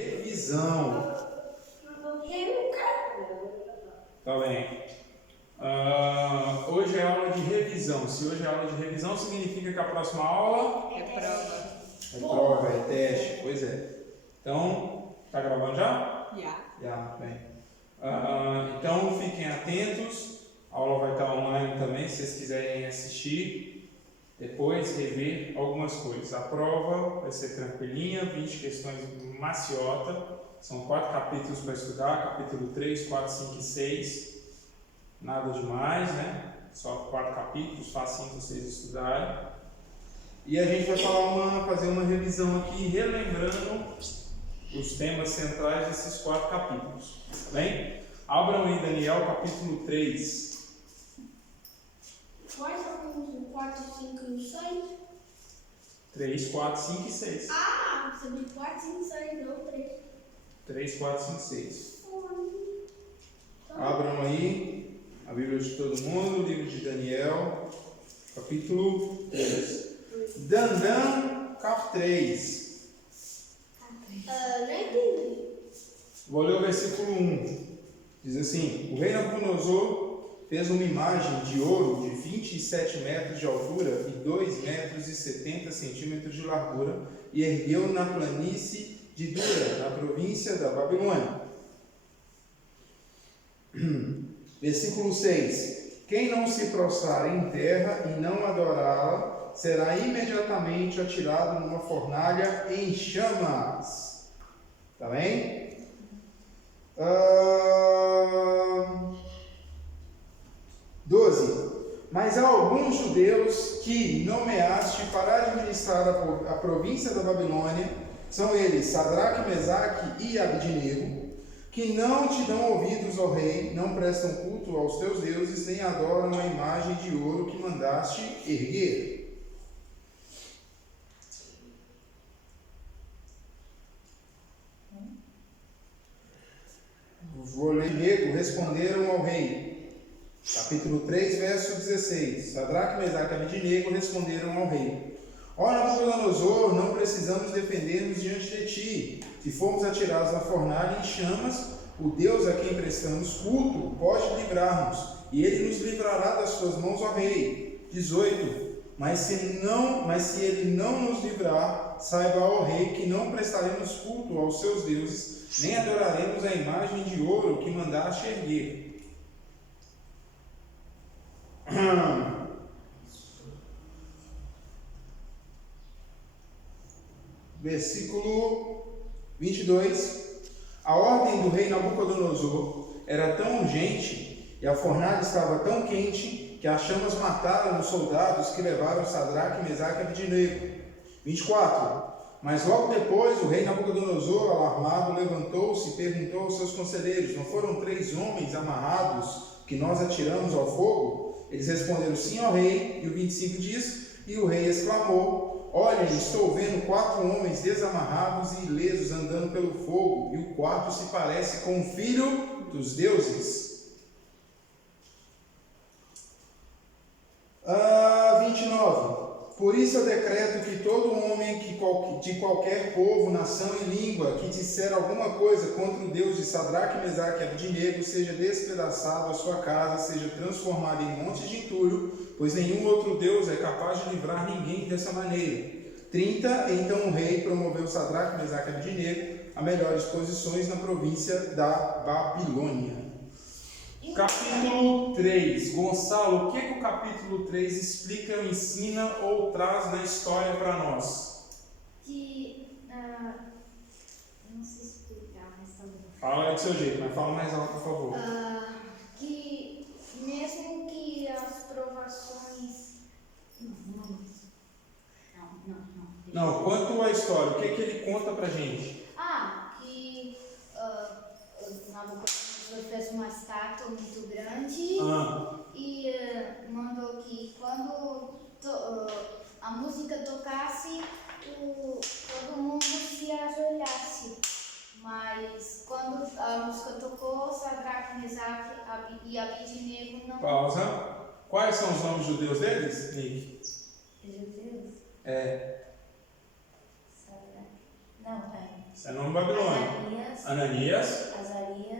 Revisão. Tá bem. Hoje é aula de revisão. Se hoje é aula de revisão, significa que a próxima aula é prova. É prova, é teste. Pois é. Então, tá gravando já? Já, bem. Então, fiquem atentos. A aula vai estar online também, se vocês quiserem assistir. Depois, rever algumas coisas. A prova vai ser tranquilinha, 20 questões maciota. São 4 capítulos para estudar, capítulo 3, 4, 5 e 6. Nada demais, né? Só 4 capítulos, facinho para vocês estudarem. E a gente vai fazer uma revisão aqui, relembrando os temas centrais desses 4 capítulos. Tá bem? Abram aí Daniel, capítulo 3. Quais são os 4, 5 e 6? 3, 4, 5 e 6. Ah, sobre 4, 5, 6, não 3. 3, 4, 5, 6. Abram aí a Bíblia de todo mundo, o livro de Daniel, capítulo 3. Dandan, cap 3. Não entendi. Vou ler o versículo 1. Diz assim: O rei Nabucodonosor fez uma imagem de ouro de 27 metros de altura e 2 metros e 70 centímetros de largura e ergueu na planície de Dura, na província da Babilônia. Versículo 6. Quem não se prostrar em terra e não adorá-la será imediatamente atirado numa fornalha em chamas. Tá bem? 12. Mas há alguns judeus que nomeaste para administrar a província da Babilônia, são eles Sadraque, Mesaque e Abdinego, que não te dão ouvidos, ó rei, não prestam culto aos teus deuses, nem adoram a imagem de ouro que mandaste erguer. Vou ler. Nego responderam ao rei. Capítulo 3, verso 16. Sadraque, Mesaque e Abdinego responderam ao rei: Ó Nabucodonosor, não precisamos defender-nos diante de ti. Se formos atirados na fornalha em chamas, o Deus a quem prestamos culto pode livrar-nos, e ele nos livrará das suas mãos, ó rei. 18. Mas se ele não nos livrar, saiba, ó rei, que não prestaremos culto aos seus deuses, nem adoraremos a imagem de ouro que mandaste erguer. Versículo 22. A ordem do rei Nabucodonosor era tão urgente e a fornalha estava tão quente que as chamas mataram os soldados que levaram Sadraque, Mesaque e Abdinego. 24. Mas logo depois o rei Nabucodonosor, alarmado, levantou-se e perguntou aos seus conselheiros: Não foram 3 homens amarrados que nós atiramos ao fogo? Eles responderam: Sim, ó rei. E o 25 diz: E o rei exclamou: Olhem, estou vendo 4 homens desamarrados e ilesos andando pelo fogo, e o quarto se parece com o filho dos deuses. 29. Por isso eu decreto que todo homem de qualquer povo, nação e língua que disser alguma coisa contra o Deus de Sadraque, Mesaque e Abdinego seja despedaçado, a sua casa seja transformada em montes de entulho, pois nenhum outro Deus é capaz de livrar ninguém dessa maneira. 30. Então o rei promoveu Sadraque, Mesaque e Abdinego a melhores posições na província da Babilônia. Capítulo 3. Gonçalo, o que o capítulo 3 explica, ensina ou traz na história para nós? Não sei explicar, mas tá bom. Fala do seu jeito, mas fala mais alto, por favor. Que mesmo que as provações... Não, quanto à história, o que ele conta pra gente? Que Nabucodonosor fez uma estátua muito grande e mandou que quando a música tocasse, todo mundo se ajoelhasse. Mas quando a música tocou, Sadraque, Mesaque e Abdinego não... Pausa. Quais são os nomes judeus deles, Nick? Judeus? É. Sadraque. Não, Esse é nome babilônico. Ananias.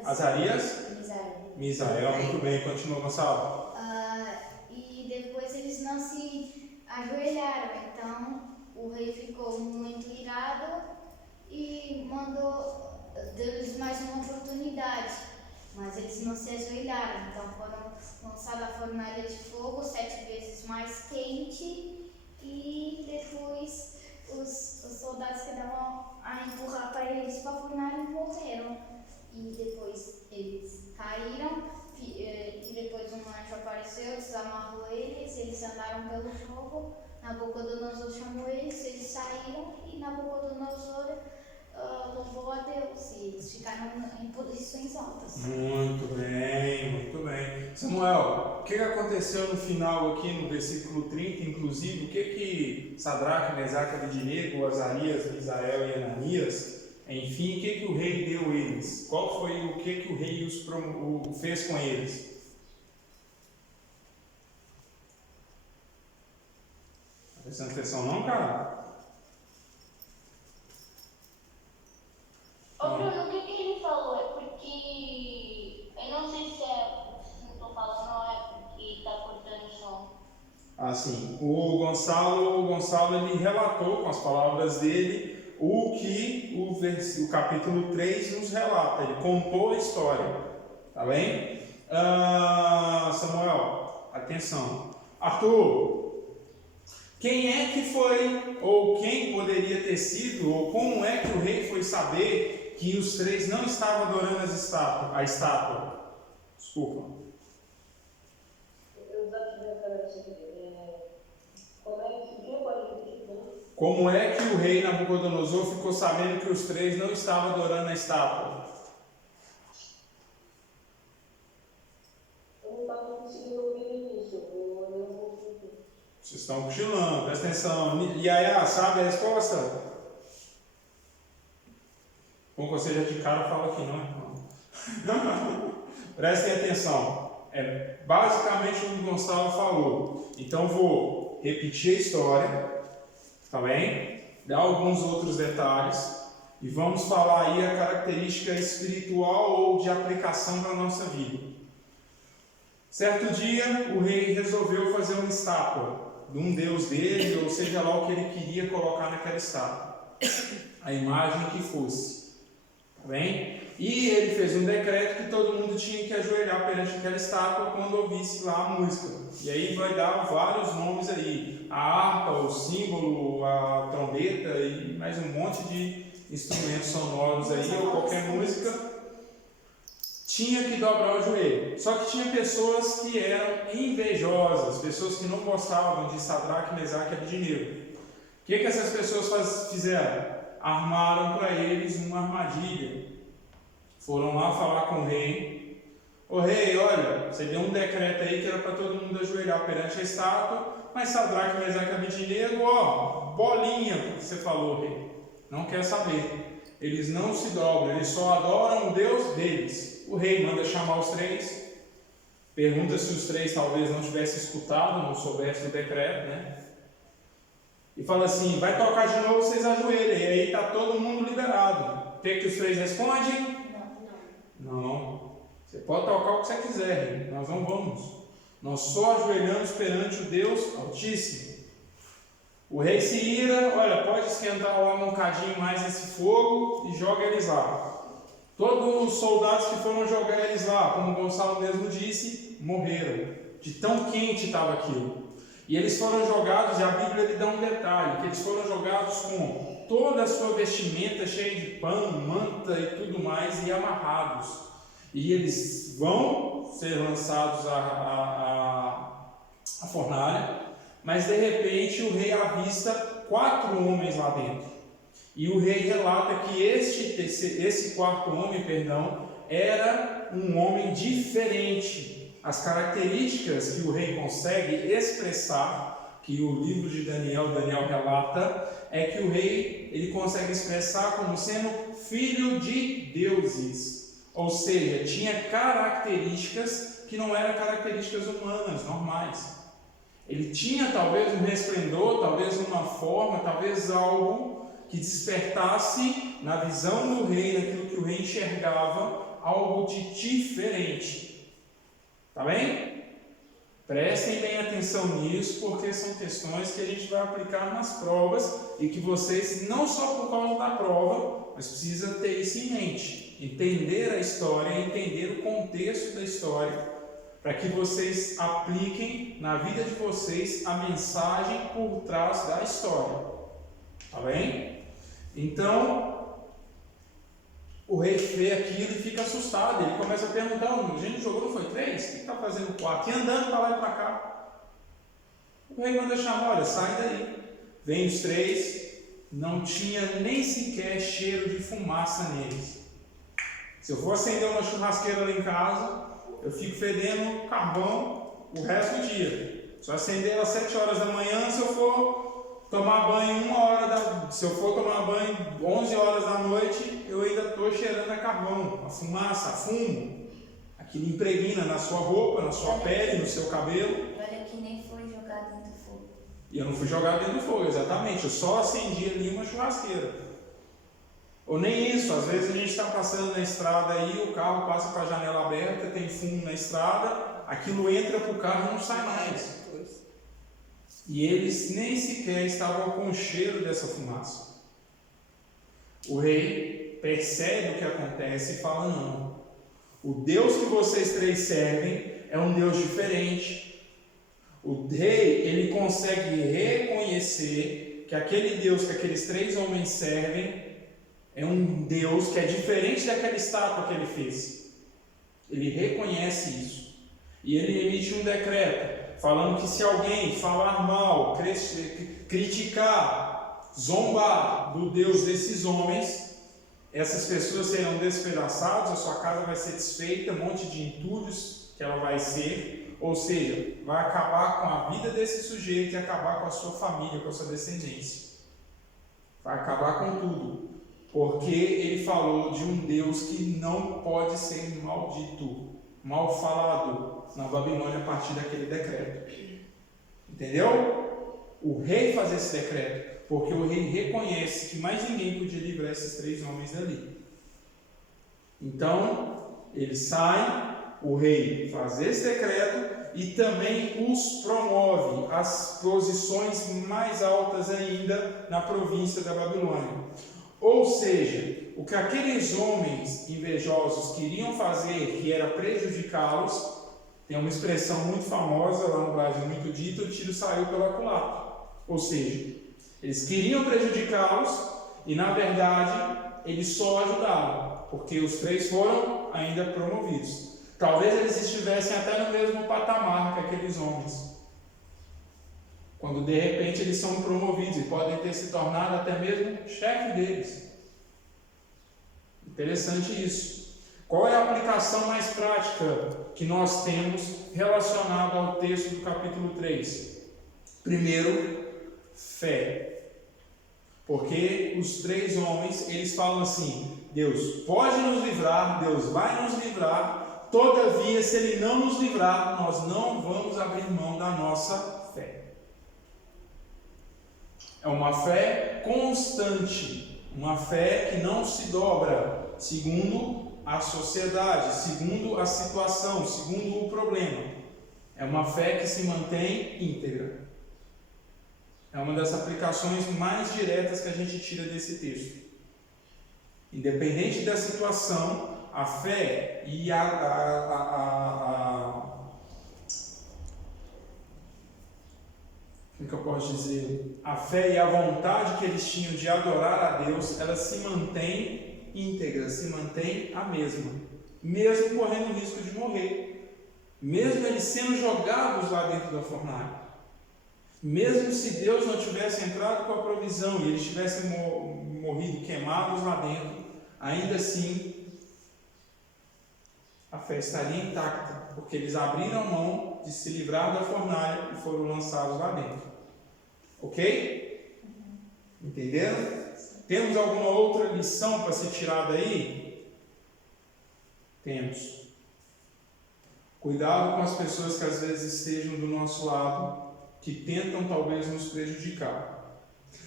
Azarias. Misael. Muito bem, continua, Gonçalo. E depois eles não se ajoelharam, então o rei ficou muito irado e deu-lhes mais uma oportunidade, mas eles não se ajoelharam, então foram lançados à fornalha de fogo 7 vezes mais quente, e depois os soldados que davam a empurrar para eles para a fornalha morreram, e depois eles caíram, e depois um anjo apareceu, desamarrou eles andaram pelo fogo, Nabucodonosor chamou eles saíram, e Nabucodonosor louvou a Deus, e eles ficaram em posições altas. Muito bem, muito bem. Samuel, o que aconteceu no final aqui no versículo 30, inclusive, o que Sadraque, Mesaque, Abednego, Azarias, Misael e Ananias, enfim, o que o rei deu a eles? Qual foi o que o rei fez com eles? Tá prestando atenção não, cara? Ô Bruno, o que ele falou? É porque eu não sei se não estou falando ou é porque está cortando o som. Sim. O Gonçalo ele relatou com as palavras dele o que o capítulo 3 nos relata. Ele contou a história. Tá bem? Samuel, atenção. Arthur, quem é que foi, ou quem poderia ter sido, ou como é que o rei foi saber que os 3 não estavam adorando a estátua? Desculpa. Como é que o rei Nabucodonosor ficou sabendo que os 3 não estavam adorando a estátua? Eu não estava conseguindo ouvir isso. Vocês estão cochilando, presta atenção. Yaya, sabe a resposta? Como você já de cara fala aqui, não? Prestem atenção. É basicamente o que o Gonçalo falou. Então vou repetir a história, tá bem? Dar alguns outros detalhes e vamos falar aí a característica espiritual ou de aplicação para a nossa vida. Certo dia, o rei resolveu fazer uma estátua de um deus dele, ou seja lá o que ele queria colocar naquela estátua, a imagem que fosse, tá bem? E ele fez um decreto que todo mundo tinha que ajoelhar perante aquela estátua quando ouvisse lá a música. E aí vai dar vários nomes aí, a harpa, o símbolo, a trombeta e mais um monte de instrumentos sonoros aí, ou qualquer música, tinha que dobrar o joelho. Só que tinha pessoas que eram invejosas, pessoas que não gostavam de Sadraque, Mesaque e Abednego. O que essas pessoas fizeram? Armaram para eles uma armadilha. Foram lá falar com o rei. Ô rei, olha, você deu um decreto aí que era para todo mundo ajoelhar perante a estátua, mas Sadraque, Mesaque e Abednego, bolinha, porque você falou, rei. Não quer saber. Eles não se dobram, eles só adoram o Deus deles. O rei manda chamar os 3, pergunta se os 3 talvez não tivessem escutado, não soubessem o decreto, né? E fala assim, vai tocar de novo, vocês ajoelhem, e aí está todo mundo liberado. O que os 3 respondem? Não. Você pode tocar o que você quiser, rei. Nós não vamos. Nós só ajoelhamos perante o Deus Altíssimo. O rei se ira, olha, pode esquentar lá um bocadinho mais esse fogo e joga eles lá. Todos os soldados que foram jogar eles lá, como o Gonçalo mesmo disse, morreram. De tão quente estava aquilo. E eles foram jogados, e a Bíblia lhe dá um detalhe, que eles foram jogados com toda a sua vestimenta cheia de pano, manta e tudo mais, e amarrados. E eles vão ser lançados à fornalha, mas de repente o rei avista 4 homens lá dentro. E o rei relata que esse quarto homem, era um homem diferente. As características que o rei consegue expressar, que o livro de Daniel relata, é que o rei ele consegue expressar como sendo filho de deuses. Ou seja, tinha características que não eram características humanas, normais. Ele tinha talvez um resplendor, talvez uma forma, talvez algo que despertasse na visão do rei, naquilo que o rei enxergava, algo de diferente. Tá bem? Prestem bem atenção nisso, porque são questões que a gente vai aplicar nas provas e que vocês, não só por causa da prova, mas precisa ter isso em mente. Entender a história, entender o contexto da história, para que vocês apliquem na vida de vocês a mensagem por trás da história. Tá bem? Então, o rei vê aquilo e fica assustado. Ele começa a perguntar: a gente jogou, não foi 3? O que está fazendo 4? E andando para lá e para cá. O rei manda chamar: olha, sai daí. Vem os 3, não tinha nem sequer cheiro de fumaça neles. Se eu for acender uma churrasqueira lá em casa, eu fico fedendo carvão o resto do dia. Só acender às 7 horas da manhã, se eu for tomar banho 1 hora se eu for tomar banho 11 horas da noite, eu ainda estou cheirando a carvão, a fumaça, a fumo. Aquilo impregna na sua roupa, na sua pele, no seu cabelo. Olha que nem foi jogado dentro do fogo. E eu não fui jogado dentro do fogo, exatamente. Eu só acendi ali uma churrasqueira. Ou nem isso, às vezes a gente está passando na estrada aí, o carro passa com a janela aberta, tem fumo na estrada, aquilo entra para o carro e não sai mais. E eles nem sequer estavam com o cheiro dessa fumaça. O rei percebe o que acontece e fala: não, o Deus que vocês 3 servem é um Deus diferente. O rei, ele consegue reconhecer que aquele Deus que aqueles 3 homens servem é um Deus que é diferente daquela estátua que ele fez. Ele reconhece isso. E ele emite um decreto falando que se alguém falar mal, criticar, zombar do Deus desses homens, essas pessoas serão despedaçadas, a sua casa vai ser desfeita, um monte de entulhos que ela vai ser, ou seja, vai acabar com a vida desse sujeito e acabar com a sua família, com a sua descendência. Vai acabar com tudo. Porque ele falou de um Deus que não pode ser maldito, mal falado na Babilônia a partir daquele decreto. Entendeu? O rei faz esse decreto, porque o rei reconhece que mais ninguém podia livrar esses 3 homens dali. Então, ele sai, o rei faz esse decreto e também os promove às posições mais altas ainda na província da Babilônia. Ou seja, o que aqueles homens invejosos queriam fazer, que era prejudicá-los, tem uma expressão muito famosa lá no Brasil, muito dita: o tiro saiu pela culatra. Ou seja, eles queriam prejudicá-los e, na verdade, eles só ajudaram, porque os 3 foram ainda promovidos. Talvez eles estivessem até no mesmo patamar que aqueles homens, quando de repente eles são promovidos e podem ter se tornado até mesmo chefe deles. Interessante isso. Qual é a aplicação mais prática que nós temos relacionada ao texto do capítulo 3? Primeiro, fé. Porque os 3 homens, eles falam assim: Deus pode nos livrar, Deus vai nos livrar, todavia, se Ele não nos livrar, nós não vamos abrir mão da nossa fé. É uma fé constante, uma fé que não se dobra segundo a sociedade, segundo a situação, segundo o problema. É uma fé que se mantém íntegra. É uma das aplicações mais diretas que a gente tira desse texto. Independente da situação, a fé e como que eu posso dizer? A fé e a vontade que eles tinham de adorar a Deus, ela se mantém íntegra, se mantém a mesma, mesmo correndo o risco de morrer, mesmo eles sendo jogados lá dentro da fornalha, mesmo se Deus não tivesse entrado com a provisão e eles tivessem morrido queimados lá dentro, ainda assim a fé estaria intacta, porque eles abriram mão de se livrar da fornalha e foram lançados lá dentro. Ok? Entenderam? Temos alguma outra lição para ser tirada aí? Temos. Cuidado com as pessoas que às vezes estejam do nosso lado, que tentam talvez nos prejudicar.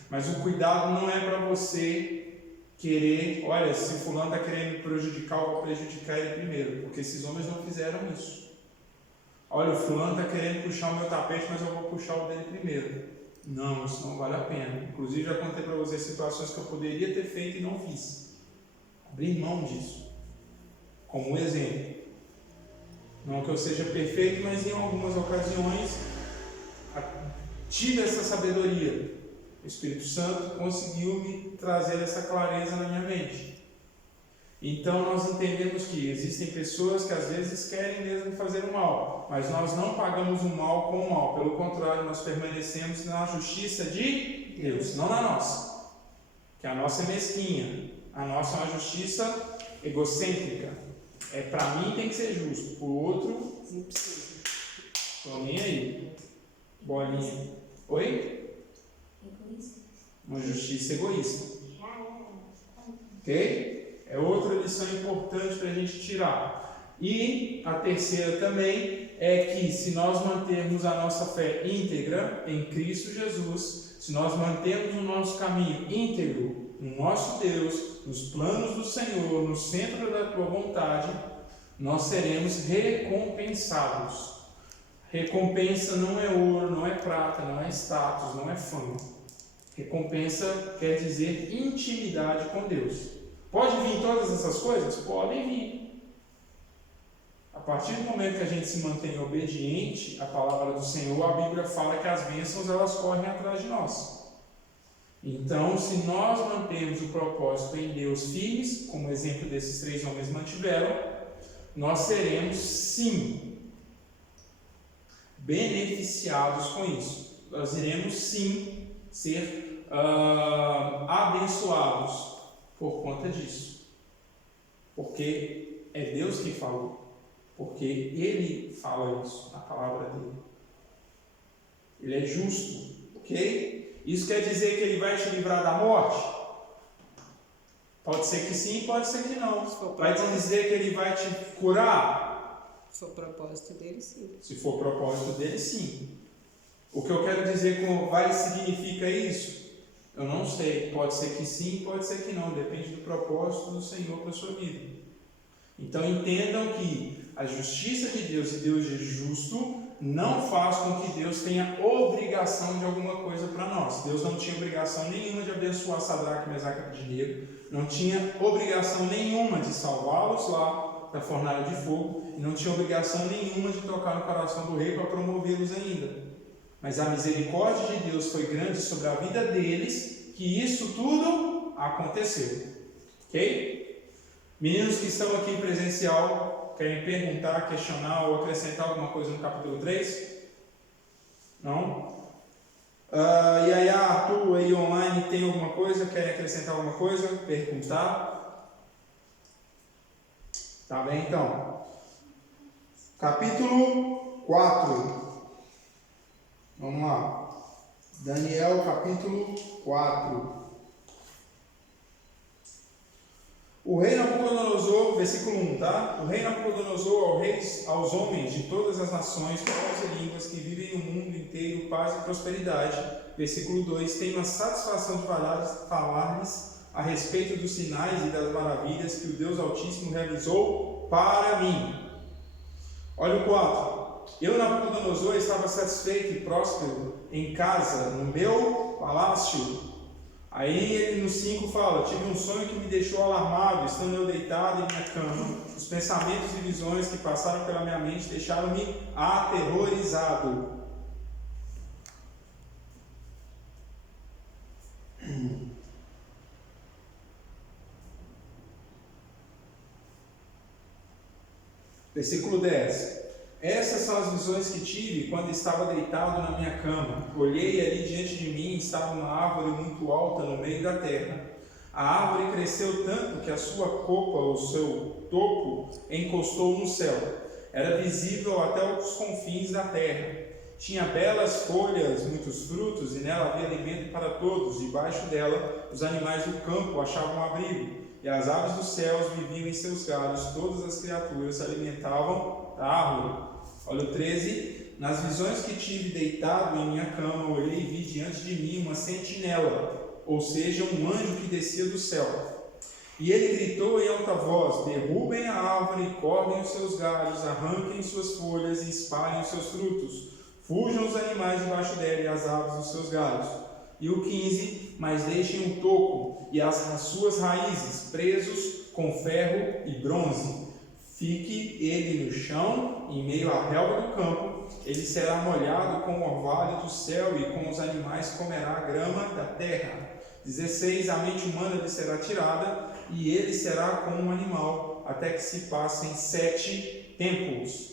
Mas o cuidado não é para você querer, olha, se fulano está querendo me prejudicar, eu vou prejudicar ele primeiro, porque esses homens não fizeram isso. Olha, o fulano está querendo puxar o meu tapete, mas eu vou puxar o dele primeiro. Não, isso não vale a pena. Inclusive, já contei para vocês situações que eu poderia ter feito e não fiz. Abrir mão disso. Como um exemplo. Não que eu seja perfeito, mas em algumas ocasiões tive essa sabedoria. O Espírito Santo conseguiu me trazer essa clareza na minha mente. Então nós entendemos que existem pessoas que às vezes querem mesmo fazer o mal, mas nós não pagamos o mal com o mal. Pelo contrário, nós permanecemos na justiça de Deus, não na nossa. Que a nossa é mesquinha. A nossa é uma justiça egocêntrica. Para mim tem que ser justo, para o outro não precisa. Estou nem aí. Bolinha. Oi? Egoísta. Uma justiça egoísta. Ok? É outra lição importante para a gente tirar. E a terceira também é que se nós mantermos a nossa fé íntegra em Cristo Jesus, se nós mantermos o nosso caminho íntegro no nosso Deus, nos planos do Senhor, no centro da tua vontade, nós seremos recompensados. Recompensa não é ouro, não é prata, não é status, não é fama. Recompensa quer dizer intimidade com Deus. Pode vir todas essas coisas? Podem vir. A partir do momento que a gente se mantém obediente à palavra do Senhor, a Bíblia fala que as bênçãos elas correm atrás de nós. Então, se nós mantemos o propósito em Deus firmes, como o exemplo desses 3 homens mantiveram, nós seremos sim beneficiados com isso. Nós iremos sim ser abençoados por conta disso. Porque é Deus que falou. Porque Ele fala isso na palavra dele. Ele é justo, ok? Isso quer dizer que Ele vai te livrar da morte? Pode ser que sim, pode ser que não. Vai dizer que Ele vai te curar? Se for propósito dele, sim. Se for propósito dele, sim. O que eu quero dizer com vai significa isso? Eu não sei. Pode ser que sim, pode ser que não. Depende do propósito do Senhor para a sua vida. Então entendam que a justiça de Deus e Deus é justo não faz com que Deus tenha obrigação de alguma coisa para nós. Deus não tinha obrigação nenhuma de abençoar Sadraque, Mesaque e Abednego, não tinha obrigação nenhuma de salvá-los lá da fornalha de fogo, e não tinha obrigação nenhuma de tocar no coração do rei para promovê-los ainda. Mas a misericórdia de Deus foi grande sobre a vida deles, que isso tudo aconteceu. Ok? Meninos que estão aqui em presencial, querem perguntar, questionar ou acrescentar alguma coisa no capítulo 3? Não? E aí, Arthur aí online tem alguma coisa? Querem acrescentar alguma coisa? Perguntar? Tá bem, então. Capítulo 4. Vamos lá. Daniel capítulo 4. O rei Nabucodonosor, versículo 1, tá? O rei Nabucodonosor aos homens de todas as nações, povos e línguas que vivem no mundo inteiro, paz e prosperidade. Versículo 2, tenho a satisfação de falar-lhes a respeito dos sinais e das maravilhas que o Deus Altíssimo realizou para mim. Olha o 4. Eu, Nabucodonosor, estava satisfeito e próspero em casa, no meu palácio. Aí ele no 5 fala, tive um sonho que me deixou alarmado, estando eu deitado em minha cama. Os pensamentos e visões que passaram pela minha mente deixaram-me aterrorizado. Versículo 10. Essas são as visões que tive quando estava deitado na minha cama. Olhei e ali diante de mim estava uma árvore muito alta no meio da terra. A árvore cresceu tanto que a sua copa, o seu topo, encostou no céu. Era visível até os confins da terra. Tinha belas folhas, muitos frutos, e nela havia alimento para todos. Debaixo dela, os animais do campo achavam abrigo, e as aves dos céus viviam em seus galhos. Todas as criaturas se alimentavam da árvore. Olha o 13. Nas visões que tive deitado em minha cama, olhei e vi diante de mim uma sentinela, ou seja, um anjo que descia do céu. E ele gritou em alta voz: derrubem a árvore, cortem os seus galhos, arranquem suas folhas e espalhem os seus frutos. Fujam os animais debaixo dela e as aves dos seus galhos. E o 15: mas deixem o toco e as suas raízes presos com ferro e bronze. Fique ele no chão, em meio à relva do campo. Ele será molhado com o orvalho do céu e com os animais comerá a grama da terra. 16: a mente humana lhe será tirada e ele será como um animal, até que se passem 7 tempos.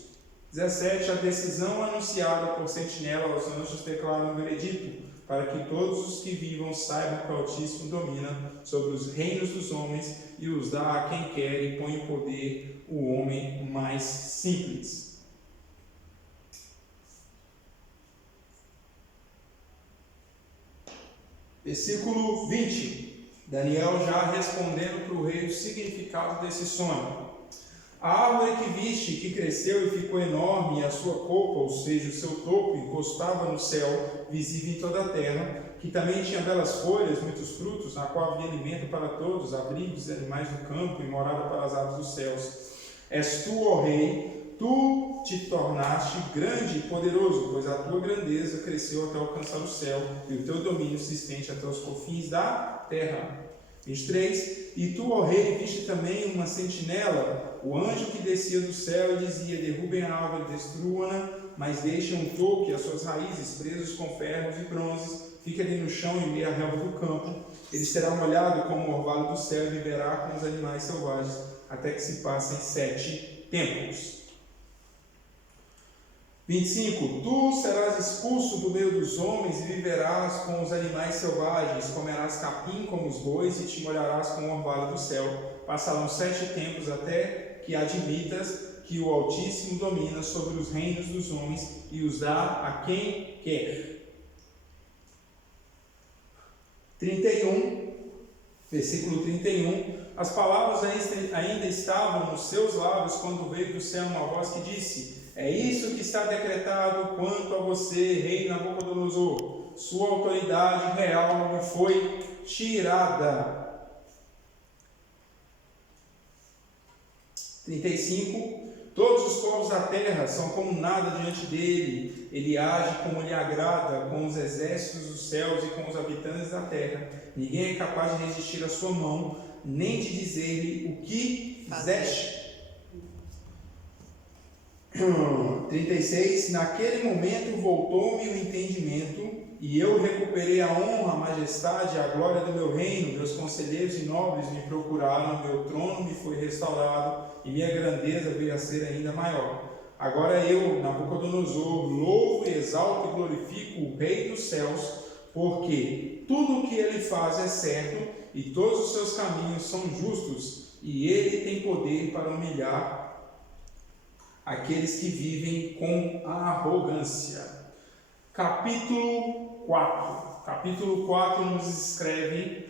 17: a decisão anunciada por sentinela aos anjos declara um veredito, para que todos os que vivam saibam que o Altíssimo domina sobre os reinos dos homens e os dá a quem quer e põe em poder o homem mais simples. Versículo 20. Daniel já respondendo para o rei o significado desse sonho. A árvore que viste, que cresceu e ficou enorme, e a sua copa, ou seja, o seu topo, encostava no céu, visível em toda a terra, que também tinha belas folhas, muitos frutos, na qual havia alimento para todos, abrigos e animais do campo, e morada para as aves dos céus. És tu, ó rei, tu te tornaste grande e poderoso, pois a tua grandeza cresceu até alcançar o céu, e o teu domínio se estende até os confins da terra. 23: e tu, ó rei, viste também uma sentinela, o anjo que descia do céu e dizia: derrubem a árvore, destruam-na, mas deixem o toco e as suas raízes presos com ferros e bronzes, fique ali no chão em meio à relva do campo. Ele será molhado como o orvalho do céu e viverá com os animais selvagens, até que se passem 7 tempos. 25: tu serás expulso do meio dos homens e viverás com os animais selvagens, comerás capim como os bois e te molharás com o orvalho do céu. Passarão 7 tempos até que admitas que o Altíssimo domina sobre os reinos dos homens e os dá a quem quer. 31, versículo 31. As palavras ainda estavam nos seus lábios quando veio do céu uma voz que disse: é isso que está decretado quanto a você, rei Nabucodonosor. Sua autoridade real lhe foi tirada. 35. Todos os povos da terra são como nada diante dele. Ele age como lhe agrada com os exércitos dos céus e com os habitantes da terra. Ninguém é capaz de resistir à sua mão, nem de dizer-lhe o que fizeste. 36. Naquele momento voltou-me o entendimento, e eu recuperei a honra, a majestade e a glória do meu reino. Meus conselheiros e nobres me procuraram, meu trono me foi restaurado, e minha grandeza veio a ser ainda maior. Agora eu, Nabucodonosor, louvo, exalto e glorifico o Rei dos céus, porque tudo o que ele faz é certo, e todos os seus caminhos são justos, e ele tem poder para humilhar aqueles que vivem com arrogância. Capítulo 4. Capítulo 4 nos escreve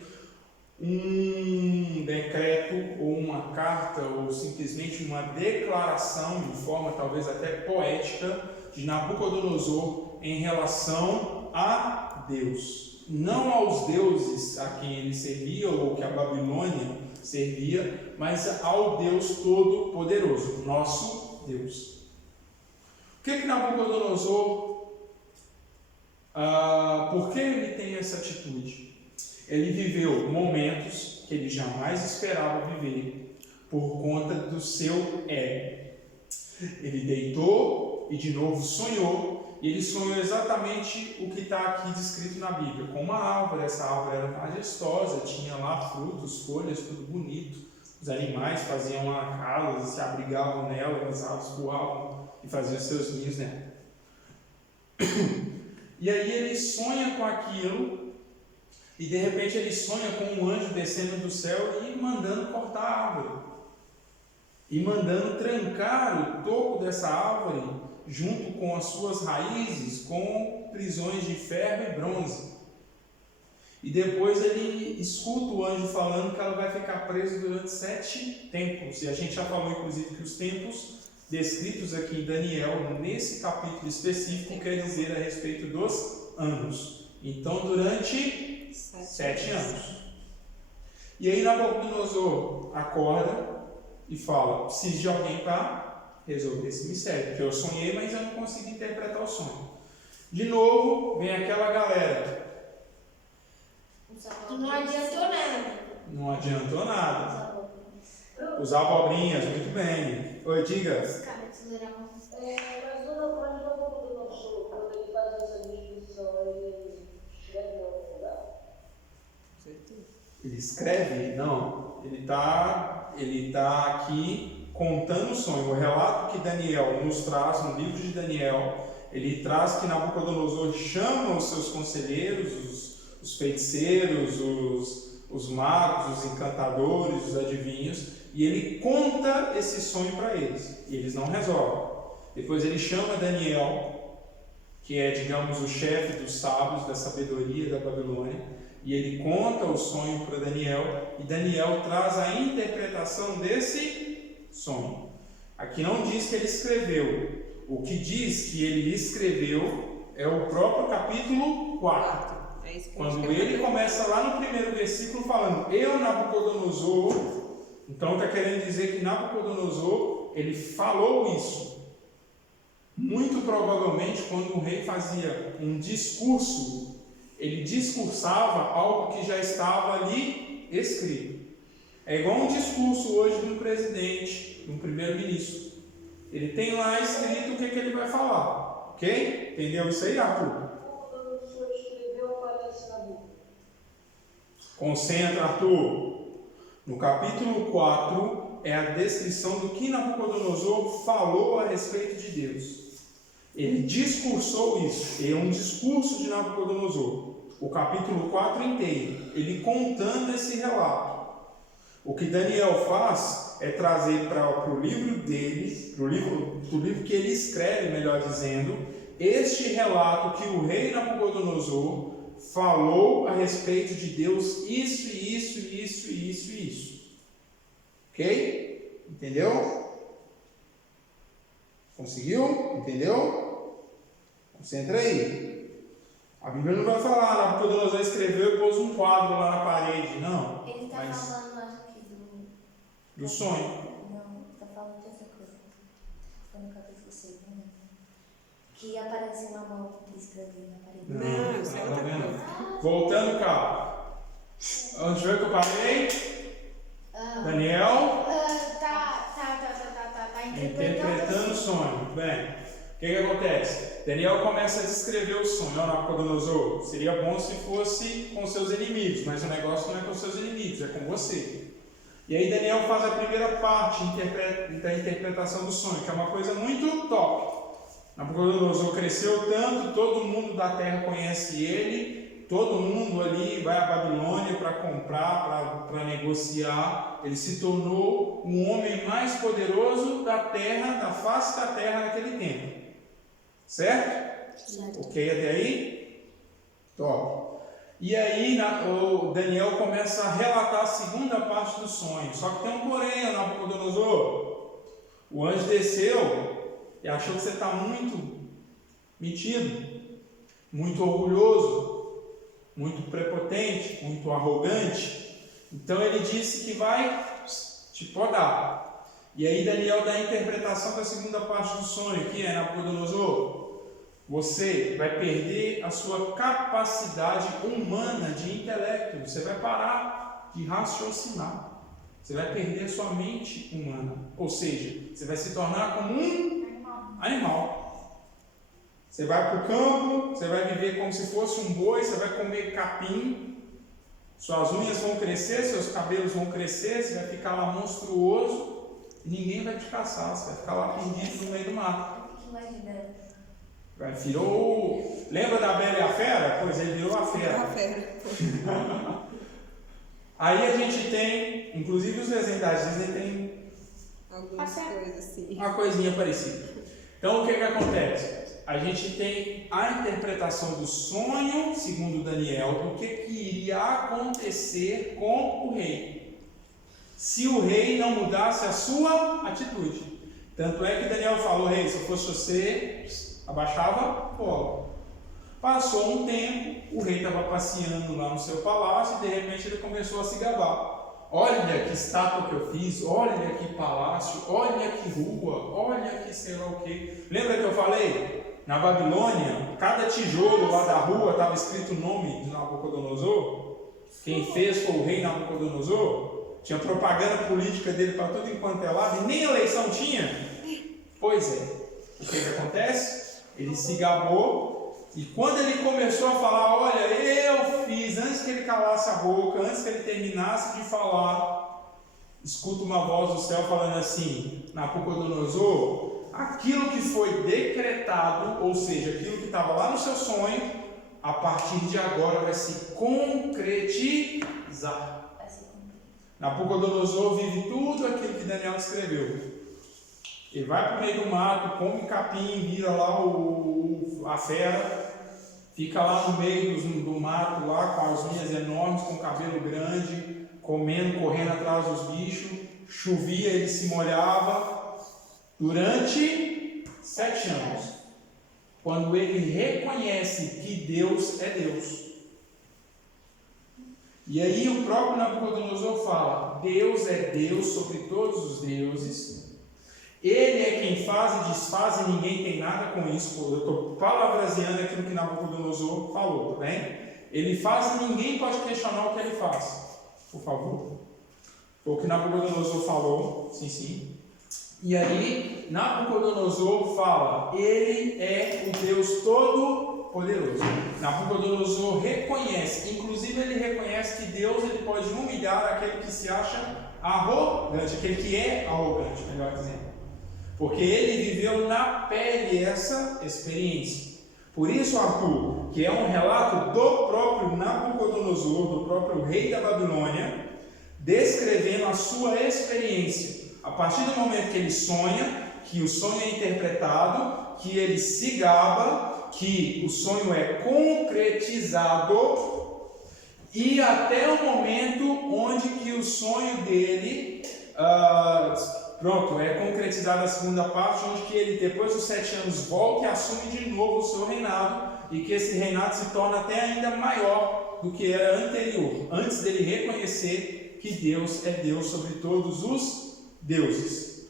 um decreto ou uma carta ou simplesmente uma declaração de forma talvez até poética de Nabucodonosor em relação a Deus. Não aos deuses a quem ele servia ou que a Babilônia servia, mas ao Deus Todo-Poderoso, nosso Deus. O que Nabucodonosor, por que ele tem essa atitude? Ele viveu momentos que ele jamais esperava viver por conta do seu ego. Ele deitou e de novo sonhou, e ele sonhou exatamente o que está aqui descrito na Bíblia, com uma árvore. Essa árvore era majestosa, tinha lá frutos, folhas, tudo bonito. Os animais faziam uma casa, se abrigavam nela, as aves voavam e faziam seus ninhos nela. E aí ele sonha com aquilo, e de repente ele sonha com um anjo descendo do céu e mandando cortar a árvore, e mandando trancar o topo dessa árvore, junto com as suas raízes, com prisões de ferro e bronze. E depois ele escuta o anjo falando que ela vai ficar presa durante 7 tempos. E a gente já falou, inclusive, que os tempos descritos aqui em Daniel, nesse capítulo específico, quer dizer a respeito dos anos. Então, durante 7 anos. E aí Nabucodonosor acorda e fala: preciso de alguém para resolver esse mistério, porque eu sonhei, mas eu não consigo interpretar o sonho. De novo, vem aquela galera. Não adiantou nada. Não adiantou nada. Os abobrinhas, muito bem. Oi, diga. Os caras eram... Mas quando quando ele faz essa descrição, ele escreve em algum lugar? Ele escreve? Não. Ele tá aqui contando o sonho. O relato que Daniel nos traz no livro de Daniel, ele traz que Nabucodonosor chama os seus conselheiros, os feiticeiros, os magos, os encantadores, os adivinhos, e ele conta esse sonho para eles. E eles não resolvem. Depois ele chama Daniel, que é, digamos, o chefe dos sábios da sabedoria da Babilônia, e ele conta o sonho para Daniel, e Daniel traz a interpretação desse sonho. Aqui não diz que ele escreveu. O que diz que ele escreveu é o próprio capítulo 4. Quando ele começa lá no primeiro versículo falando: eu, Nabucodonosor. Então está querendo dizer que Nabucodonosor, ele falou isso. Muito provavelmente, quando o rei fazia um discurso, ele discursava algo que já estava ali escrito. É igual um discurso hoje de um presidente, de um primeiro-ministro. Ele tem lá escrito o que ele vai falar. Ok? Entendeu isso aí, Arthur? Quando o senhor escreveu, aparece na Bíblia. Concentra, Arthur. No capítulo 4 é a descrição do que Nabucodonosor falou a respeito de Deus. Ele discursou isso. É um discurso de Nabucodonosor. O capítulo 4 inteiro. Ele contando esse relato. O que Daniel faz é trazer para o livro dele, do livro que ele escreve, melhor dizendo, este relato que o rei Nabucodonosor falou a respeito de Deus, isso. Ok? Entendeu? Conseguiu? Entendeu? Concentra aí. A Bíblia não vai falar, Nabucodonosor escreveu e pôs um quadro lá na parede, não. Ele está falando, acho que do sonho. Não, está falando de outra coisa. Foi no capítulo 2, né? Que aparece uma mão que escreveu na parede. Não, isso é outra coisa. Voltando cá. Onde foi que eu parei? Daniel? Tá Interpretando o sonho. Bem, o que acontece? Daniel começa a descrever o sonho. Nabucodonosor, seria bom se fosse com seus inimigos, mas o negócio não é com seus inimigos, é com você. E aí Daniel faz a primeira parte da interpretação do sonho, que é uma coisa muito top. Nabucodonosor cresceu tanto, todo mundo da terra conhece ele, todo mundo ali vai à Babilônia para comprar, para negociar. Ele se tornou um homem mais poderoso da terra, da face da terra naquele tempo. Certo? Ok até aí? Top. E aí o Daniel começa a relatar a segunda parte do sonho. Só que tem um porém, Nabucodonosor. O anjo desceu e achou que você está muito metido, muito orgulhoso, muito prepotente, muito arrogante. Então ele disse que vai te podar. E aí Daniel dá a interpretação da segunda parte do sonho, que é: Nabucodonosor, você vai perder a sua capacidade humana de intelecto. Você vai parar de raciocinar. Você vai perder a sua mente humana. Ou seja, você vai se tornar como um animal. Você vai para o campo, você vai viver como se fosse um boi, você vai comer capim. Suas unhas vão crescer, seus cabelos vão crescer, você vai ficar lá monstruoso. E ninguém vai te caçar, você vai ficar lá perdido no meio do mato. Virou. Lembra da Bela e a Fera? Pois ele virou a fera. Aí a gente tem, inclusive os desenhos da Disney tem algumas coisas assim. Uma coisinha parecida. Então o que acontece? A gente tem a interpretação do sonho, segundo Daniel, do que iria acontecer com o rei, se o rei não mudasse a sua atitude. Tanto é que Daniel falou: rei, se eu fosse você, abaixava a bola. Passou um tempo, o rei estava passeando lá no seu palácio e de repente ele começou a se gabar. olha que estátua que eu fiz, olha que palácio, olha que rua, olha que sei lá o que. Lembra que eu falei? Na Babilônia, cada tijolo lá da rua estava escrito o nome de Nabucodonosor. Quem fez foi o rei Nabucodonosor. Tinha propaganda política dele para tudo enquanto é lado, e nem eleição tinha. Pois é, o que acontece? Ele se gabou, e quando ele começou a falar, olha, eu fiz, antes que ele calasse a boca, antes que ele terminasse de falar, escuta uma voz do céu falando assim: Nabucodonosor, aquilo que foi decretado, ou seja, aquilo que estava lá no seu sonho, a partir de agora vai se concretizar. Nabucodonosor vive tudo aquilo que Daniel escreveu. Ele vai para o meio do mato, come capim, vira lá a fera, fica lá no meio do mato, lá com as unhas enormes, com o cabelo grande, comendo, correndo atrás dos bichos. Chovia, ele se molhava durante 7 anos. Quando ele reconhece que Deus é Deus. E aí o próprio Nabucodonosor fala: Deus é Deus sobre todos os deuses, Ele é quem faz e desfaz e ninguém tem nada com isso. Eu estou palavraseando aquilo que Nabucodonosor falou, tá bem? Ele faz e ninguém pode questionar o que ele faz. Por favor. Foi o que Nabucodonosor falou, sim. E aí Nabucodonosor fala: Ele é o Deus Todo-Poderoso. Nabucodonosor reconhece, inclusive ele reconhece que Deus ele pode humilhar aquele que se acha arrogante, aquele que é arrogante, melhor dizendo. Porque ele viveu na pele essa experiência. Por isso, Arthur, que é um relato do próprio Nabucodonosor, do próprio rei da Babilônia, descrevendo a sua experiência. A partir do momento que ele sonha, que o sonho é interpretado, que ele se gaba, que o sonho é concretizado, e até o momento onde que o sonho dele, é concretizado a segunda parte, onde que ele, depois dos 7 anos, volta e assume de novo o seu reinado, e que esse reinado se torna até ainda maior do que era anterior, antes dele reconhecer que Deus é Deus sobre todos os deuses.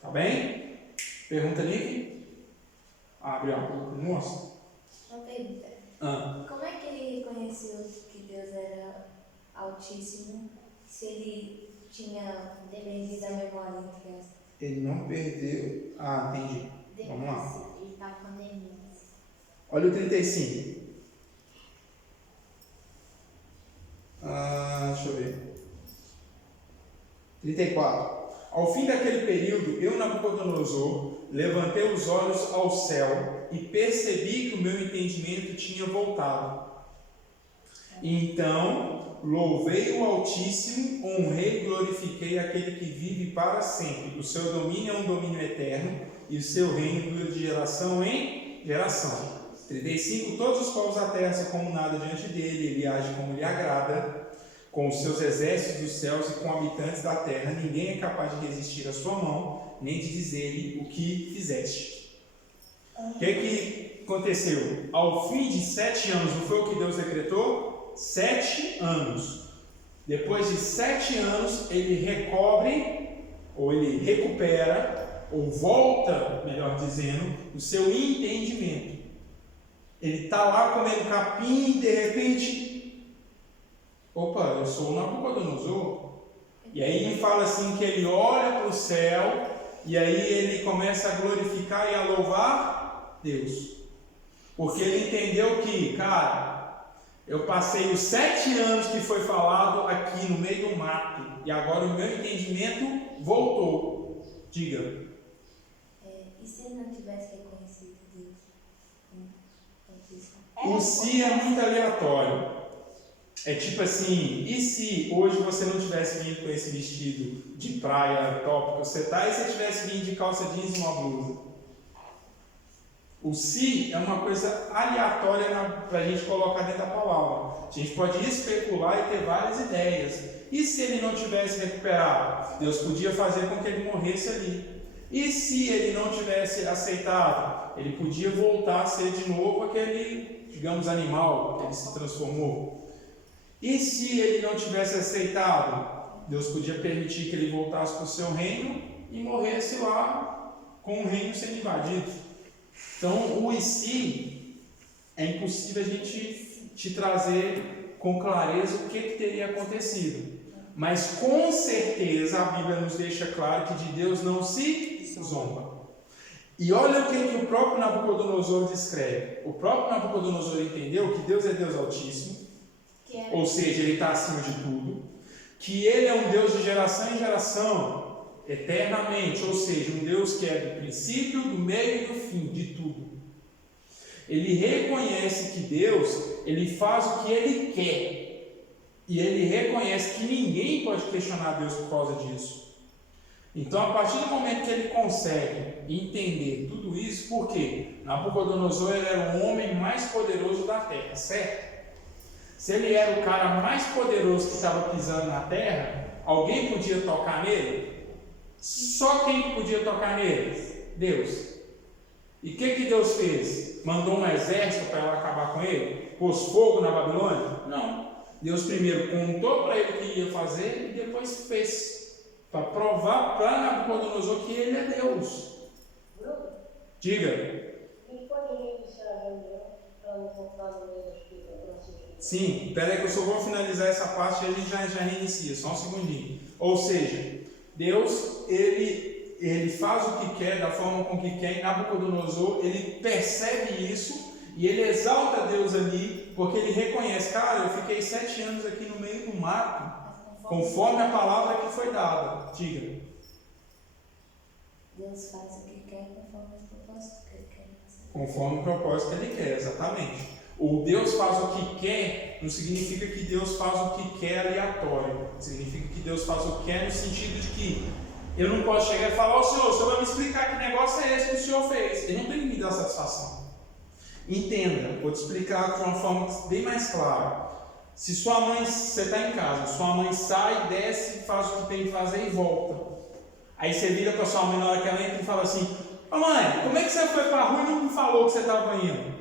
Tá bem? Pergunta, Nick? Abre a boca, moça. Uma pergunta. Como é que ele reconheceu que Deus era Altíssimo se ele tinha perdido a memória? Ele não perdeu. Entendi. Vamos lá. Ele está com demência. Olha o 35. Deixa eu ver. 34. Ao fim daquele período, eu, Nabucodonosor, levantei os olhos ao céu e percebi que o meu entendimento tinha voltado. Então, louvei o Altíssimo, honrei e glorifiquei aquele que vive para sempre. O seu domínio é um domínio eterno e o seu reino dura de geração em geração. 35. Todos os povos da terra se como nada diante dele, ele age como lhe agrada. Com os seus exércitos dos céus e com habitantes da terra, ninguém é capaz de resistir à sua mão, nem de dizer-lhe o que fizeste. O que aconteceu? Ao fim de 7 anos, não foi o que Deus decretou? 7 anos. Depois de 7 anos, ele recobre, ou ele recupera, ou volta, melhor dizendo, o seu entendimento. Ele está lá comendo capim e de repente... Opa, eu sou o Nabucodonosor. E aí ele fala assim que ele olha para o céu e aí ele começa a glorificar e a louvar Deus. Porque ele entendeu que, cara, eu passei os 7 anos que foi falado aqui no meio do mato e agora o meu entendimento voltou. Diga. E se ele não tivesse reconhecido Deus? O se é muito aleatório. É tipo assim, e se hoje você não tivesse vindo com esse vestido de praia top que você tá, e você tivesse vindo de calça jeans e uma blusa? O se é uma coisa aleatória para a gente colocar dentro da palavra. A gente pode especular e ter várias ideias. E se ele não tivesse recuperado? Deus podia fazer com que ele morresse ali. E se ele não tivesse aceitado? Ele podia voltar a ser de novo aquele, digamos, animal que ele se transformou. E se ele não tivesse aceitado? Deus podia permitir que ele voltasse para o seu reino e morresse lá com o reino sendo invadido. Então, o e se é impossível a gente te trazer com clareza o que teria acontecido. Mas com certeza a Bíblia nos deixa claro que de Deus não se zomba. E olha o que o próprio Nabucodonosor descreve. O próprio Nabucodonosor entendeu que Deus é Deus Altíssimo, ou seja, Ele está acima de tudo, que Ele é um Deus de geração em geração, eternamente, ou seja, um Deus que é do princípio, do meio e do fim, de tudo. Ele reconhece que Deus, Ele faz o que Ele quer, e Ele reconhece que ninguém pode questionar Deus por causa disso. Então, a partir do momento que ele consegue entender tudo isso, por quê? Nabucodonosor era o homem mais poderoso da terra, certo? Se ele era o cara mais poderoso que estava pisando na terra, alguém podia tocar nele? Só quem podia tocar nele? Deus. E o que Deus fez? Mandou um exército para acabar com ele? Pôs fogo na Babilônia? Não. Deus primeiro contou para ele o que ia fazer e depois fez. Para provar para Nabucodonosor que ele é Deus. Diga. E pode reiniciar a reunião para não voltar no meio das coisas? Sim, espera aí que eu só vou finalizar essa parte e a gente já reinicia, só um segundinho. Ou seja, Deus, ele faz o que quer, da forma com que quer, e Nabucodonosor, ele percebe isso e ele exalta Deus ali, porque ele reconhece, cara, eu fiquei 7 anos aqui no meio do mato, conforme a palavra que foi dada. Diga. Deus faz o que quer conforme o propósito que ele quer. Conforme o propósito que ele quer, exatamente. O Deus faz o que quer não significa que Deus faz o que quer aleatório. Significa que Deus faz o que quer no sentido de que eu não posso chegar e falar, o senhor vai me explicar que negócio é esse que o senhor fez. Ele não tem que me dar satisfação. Entenda, vou te explicar de uma forma bem mais clara. Se sua mãe, você está em casa, sua mãe sai, desce, faz o que tem que fazer e volta. Aí você vira para sua mãe na hora que ela entra e fala assim, ô mãe, como é que você foi para a rua e não me falou que você estava indo?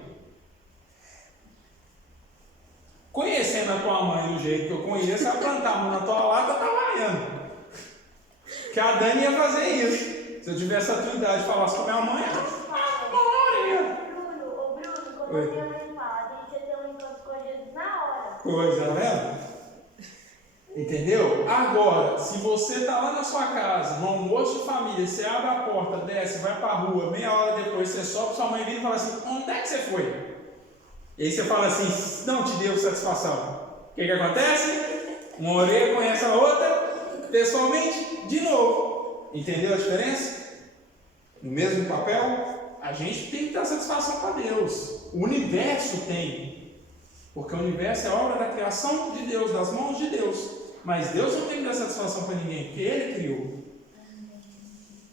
Conhecendo a tua mãe do jeito que eu conheço, ela plantar a mão na tua lata, tá trabalhando. Que a Dani ia fazer isso. Se eu tivesse a tua idade e falasse com a minha mãe, Bruno, quando a minha mãe fala, deixa eu ter umas coisas na hora. Coisa, tá vendo? Entendeu? Agora, se você está lá na sua casa, no almoço de família, você abre a porta, desce, vai para a rua, meia hora depois você sobe, sua mãe vira e fala assim, onde é que você foi? E aí você fala assim, não te deu satisfação. O que acontece? Uma orelha conhece a outra, pessoalmente, de novo. Entendeu a diferença? No mesmo papel, a gente tem que dar satisfação para Deus. O universo tem. Porque o universo é obra da criação de Deus, das mãos de Deus. Mas Deus não tem que dar satisfação para ninguém, porque Ele criou.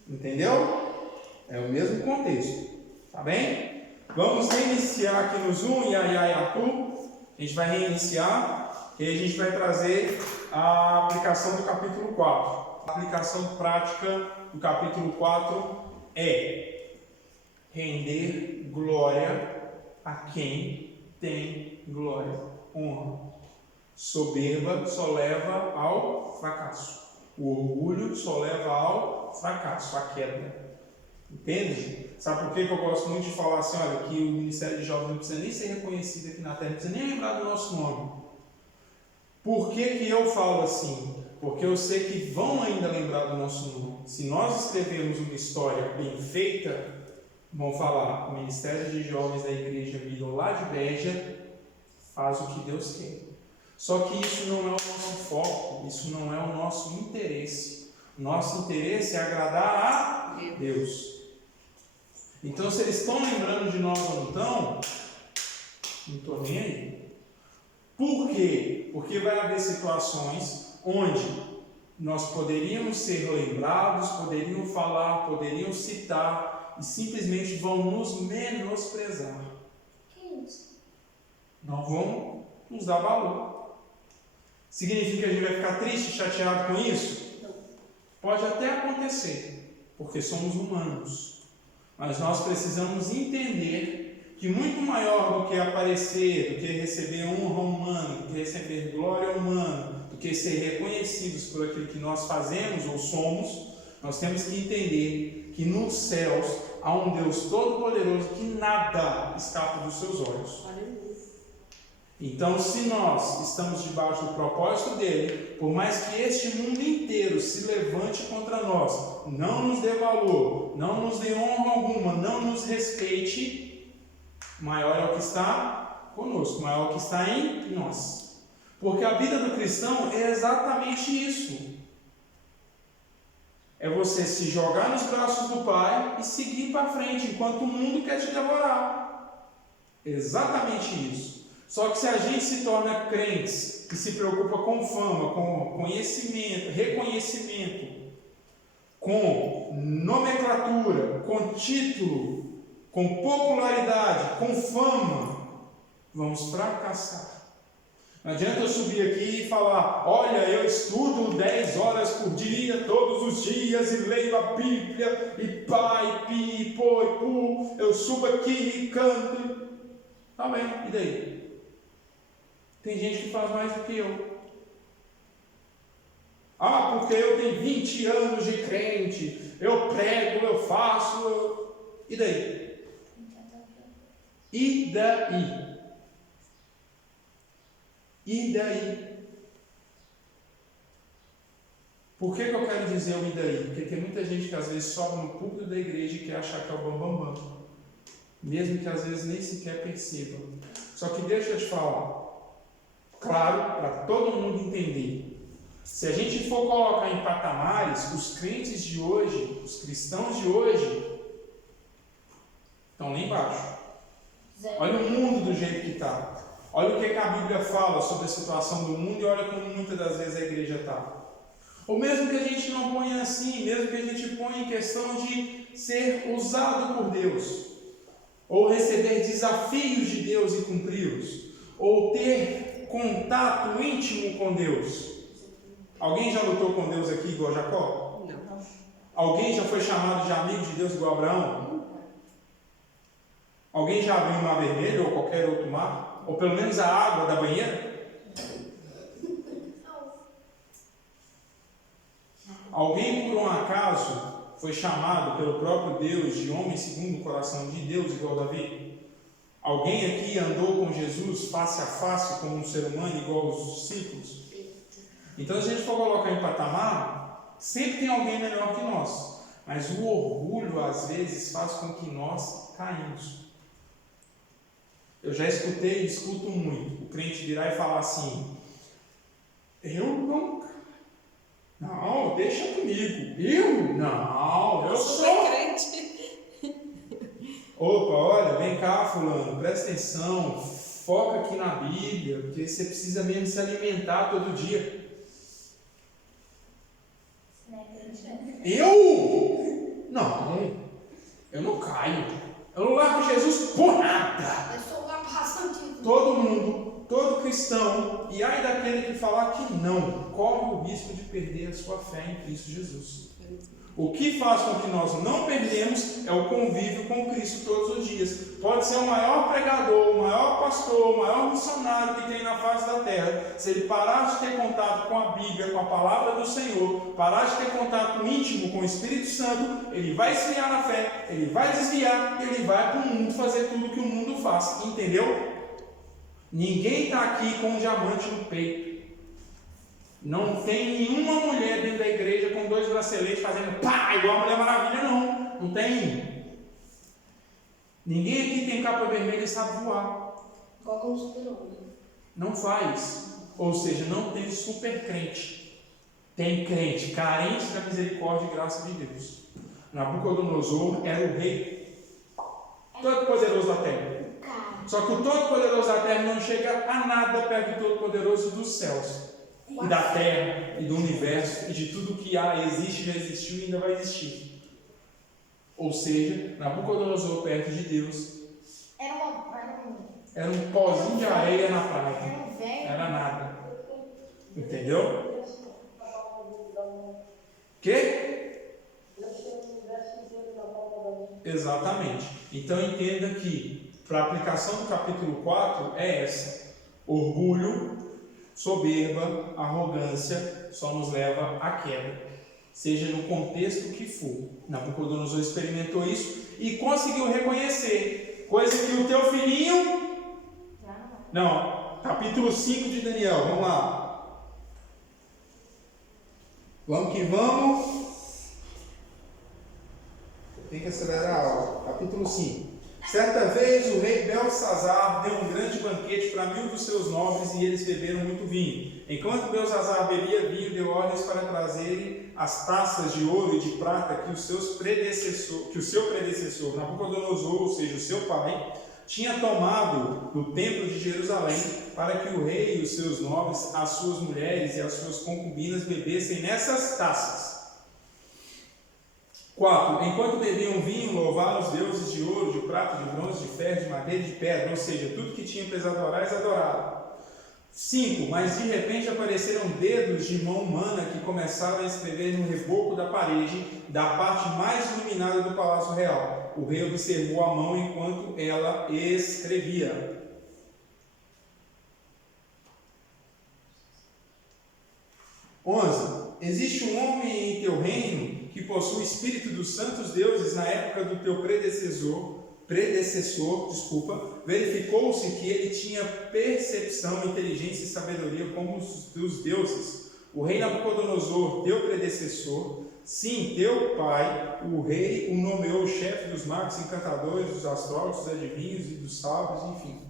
Entendeu? É o mesmo contexto. Tá bem? Vamos reiniciar aqui no Zoom, Yatu. A gente vai reiniciar e a gente vai trazer a aplicação do capítulo 4. A aplicação prática do capítulo 4 é render glória a quem tem glória, honra. Soberba só leva ao fracasso. O orgulho só leva ao fracasso, à queda. Entende? Sabe por que eu gosto muito de falar assim, olha, que o Ministério de Jovens não precisa nem ser reconhecido aqui na Terra, não precisa nem lembrar do nosso nome. Por que eu falo assim? Porque eu sei que vão ainda lembrar do nosso nome. Se nós escrevermos uma história bem feita, vão falar, o Ministério de Jovens da Igreja Vila lá de Beja faz o que Deus quer. Só que isso não é o nosso foco, isso não é o nosso interesse. Nosso interesse é agradar a Deus. Então, se eles estão lembrando de nós ou não estão, não estou nem aí. Por quê? Porque vai haver situações onde nós poderíamos ser lembrados, poderiam falar, poderiam citar e simplesmente vão nos menosprezar. Que isso? Não vão nos dar valor. Significa que a gente vai ficar triste, chateado com isso? Não. Pode até acontecer, porque somos humanos. Mas nós precisamos entender que muito maior do que aparecer, do que receber honra humana, do que receber glória humana, do que ser reconhecidos por aquilo que nós fazemos ou somos, nós temos que entender que nos céus há um Deus todo-poderoso que nada escapa dos seus olhos. Então, se nós estamos debaixo do propósito dele, por mais que este mundo inteiro se levante contra nós, não nos dê valor, não nos dê honra alguma, não nos respeite, maior é o que está conosco, maior é o que está em nós. Porque a vida do cristão é exatamente isso. É você se jogar nos braços do Pai e seguir para frente, enquanto o mundo quer te devorar. Exatamente isso. Só que se a gente se torna crentes, que se preocupa com fama, com conhecimento, reconhecimento, com nomenclatura, com título, com popularidade, com fama, vamos fracassar. Não adianta eu subir aqui e falar, olha, eu estudo 10 horas por dia, todos os dias, e leio a Bíblia, e pai, pi, pô, e pu, eu subo aqui e canto. Tá bem, e daí? Tem gente que faz mais do que eu. Ah, porque eu tenho 20 anos de crente, eu prego, eu faço, e daí? E daí? E daí? Por que eu quero dizer o e daí? Porque tem muita gente que às vezes sobe no púlpito da igreja e quer achar que é o bambambam. Mesmo que às vezes nem sequer perceba. Só que deixa eu te falar. Claro, para todo mundo entender. Se a gente for colocar em patamares, os crentes de hoje, os cristãos de hoje, estão lá embaixo. Olha o mundo do jeito que está. Olha o que a Bíblia fala sobre a situação do mundo e olha como muitas das vezes a igreja está. Ou mesmo que a gente não ponha assim, mesmo que a gente ponha em questão de ser usado por Deus, ou receber desafios de Deus e cumpri-los, ou ter contato íntimo com Deus. Alguém já lutou com Deus aqui igual Jacó? Não. Alguém já foi chamado de amigo de Deus igual Abraão? Alguém já abriu o mar vermelho ou qualquer outro mar? Ou pelo menos a água da banheira? Alguém por um acaso foi chamado pelo próprio Deus de homem segundo o coração de Deus igual Davi? Alguém aqui andou com Jesus face a face como um ser humano igual os discípulos? Então, se a gente for colocar em patamar, sempre tem alguém melhor que nós. Mas o orgulho, às vezes, faz com que nós caímos. Eu já escutei e escuto muito o crente virar e falar assim, não, deixa comigo. Eu sou crente. Opa, olha, vem cá fulano, presta atenção, foca aqui na Bíblia, porque você precisa mesmo se alimentar todo dia. Eu não caio. Eu não largo Jesus por nada. Eu sou uma raça de... Todo mundo, todo cristão, e ai daquele que falar que não, corre o risco de perder a sua fé em Cristo Jesus. O que faz com que nós não perdemos é o convívio com Cristo todos os dias. Pode ser o maior pregador, o maior pastor, o maior missionário que tem na face da terra. Se ele parar de ter contato com a Bíblia, com a palavra do Senhor, parar de ter contato íntimo com o Espírito Santo, ele vai esfriar na fé, ele vai desviar e ele vai para o mundo fazer tudo o que o mundo faz. Entendeu? Ninguém está aqui com um diamante no peito. Não tem nenhuma mulher dentro da igreja com 2 braceletes fazendo pá, igual a Mulher Maravilha, não. Não tem. Ninguém aqui tem capa vermelha e sabe voar. Qual que é o super-homem? Não faz. Ou seja, não tem super crente. Tem crente carente da misericórdia e graça de Deus. Nabucodonosor era o rei todo-poderoso da terra. Só que o todo-poderoso da terra não chega a nada perto do todo-poderoso dos céus. E da terra, e do universo, e de tudo que há, existe, já existiu e ainda vai existir. Ou seja, Nabucodonosor perto de Deus era um pozinho de areia na praia. Era nada. Entendeu? Que? Exatamente. Então entenda que para a aplicação do capítulo 4 é essa: orgulho, soberba, arrogância, só nos leva à queda. Seja no contexto que for. Nabucodonosor experimentou isso e conseguiu reconhecer, coisa que o teu filhinho... Não, capítulo 5 de Daniel, vamos lá. Vamos que vamos. Tem que acelerar a aula. Capítulo 5. Certa vez o rei Belsazar deu um grande banquete para 1000 dos seus nobres e eles beberam muito vinho. Enquanto Belsazar bebia vinho, deu ordens para trazerem as taças de ouro e de prata que o seu predecessor, Nabucodonosor, ou seja, o seu pai, tinha tomado do templo de Jerusalém, para que o rei e os seus nobres, as suas mulheres e as suas concubinas bebessem nessas taças. 4. Enquanto bebiam vinho, louvaram os deuses de ouro, de prata, de bronze, de ferro, de madeira e de pedra, ou seja, tudo que tinha para adorar, eles adoraram. 5. Mas de repente apareceram dedos de mão humana que começaram a escrever no reboco da parede da parte mais iluminada do palácio real. O rei observou a mão enquanto ela escrevia. 11. Existe um homem em teu reino que possui o espírito dos santos deuses na época do teu predecessor, verificou-se que ele tinha percepção, inteligência e sabedoria como os dos deuses. O rei Nabucodonosor, teu predecessor, sim, teu pai, o rei, o nomeou chefe dos magos, encantadores, dos astrólogos, dos adivinhos e dos sábios, enfim.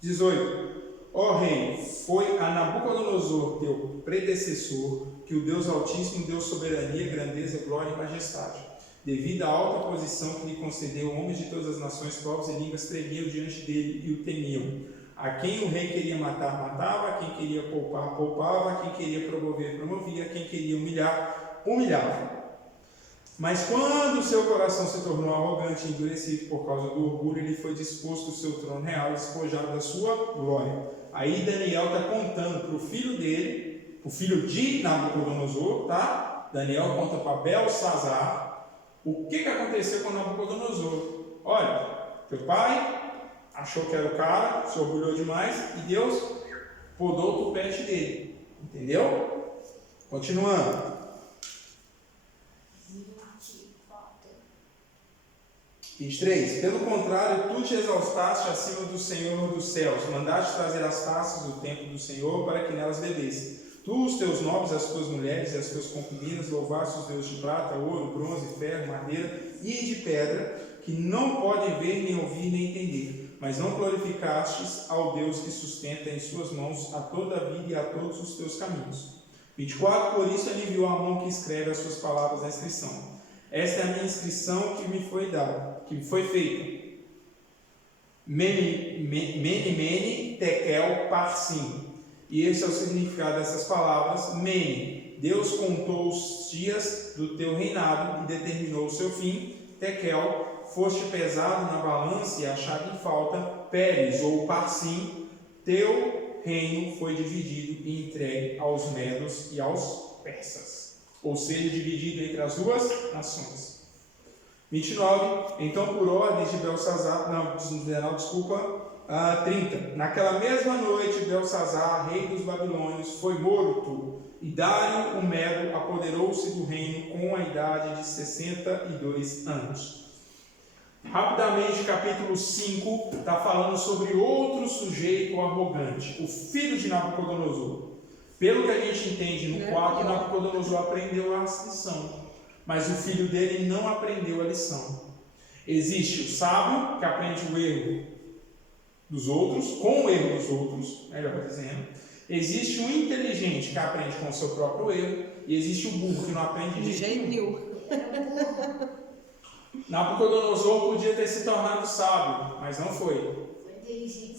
18. Ó rei, foi a Nabucodonosor, teu predecessor, que o Deus Altíssimo deu soberania, grandeza, glória e majestade. Devido à alta posição que lhe concedeu, homens de todas as nações, povos e línguas tremiam diante dele e o temiam. A quem o rei queria matar, matava, a quem queria poupar, poupava, a quem queria promover, promovia, a quem queria humilhar, humilhava. Mas quando o seu coração se tornou arrogante e endurecido por causa do orgulho, ele foi disposto do seu trono real, despojado da sua glória. Aí Daniel está contando para o filho dele, o filho de Nabucodonosor, tá? Daniel conta para Belsazar o que aconteceu com Nabucodonosor. Olha, teu pai achou que era o cara, se orgulhou demais e Deus podou o tupete dele. Entendeu? Continuando. 23. Pelo contrário, tu te exaltaste acima do Senhor dos céus, mandaste trazer as taças do templo do Senhor para que nelas bebesse. Tu, os teus nobres, as tuas mulheres e as tuas concubinas, louvaste os deuses de prata, ouro, bronze, ferro, madeira e de pedra, que não podem ver, nem ouvir, nem entender. Mas não glorificastes ao Deus que sustenta em suas mãos a toda a vida e a todos os teus caminhos. 24. Por isso ele enviou a mão que escreve as suas palavras na inscrição. Esta é a minha inscrição que me foi dada, que me foi feita. Mene, tekel, parsim. E esse é o significado dessas palavras. Mene, Deus contou os dias do teu reinado e determinou o seu fim. Tekel, foste pesado na balança e achado em falta. Peres, ou parsim, teu reino foi dividido e entregue aos medos e aos persas. Ou seja, dividido entre as duas nações. 29. Então, por ordem de Belsazar, 30. Naquela mesma noite, Belsazar, rei dos babilônios, foi morto, e Dário, o Medo, apoderou-se do reino com a idade de 62 anos. Rapidamente, capítulo 5 está falando sobre outro sujeito arrogante, o filho de Nabucodonosor. Pelo que a gente entende no 4, Nabucodonosor aprendeu a lição, mas o filho dele não aprendeu a lição. Existe o sábio, que aprende o erro dos outros, com o erro dos outros, melhor dizendo. Existe o inteligente, que aprende com o seu próprio erro, e existe o burro, que não aprende de jeito nenhum. Nabucodonosor podia ter se tornado sábio, mas não foi.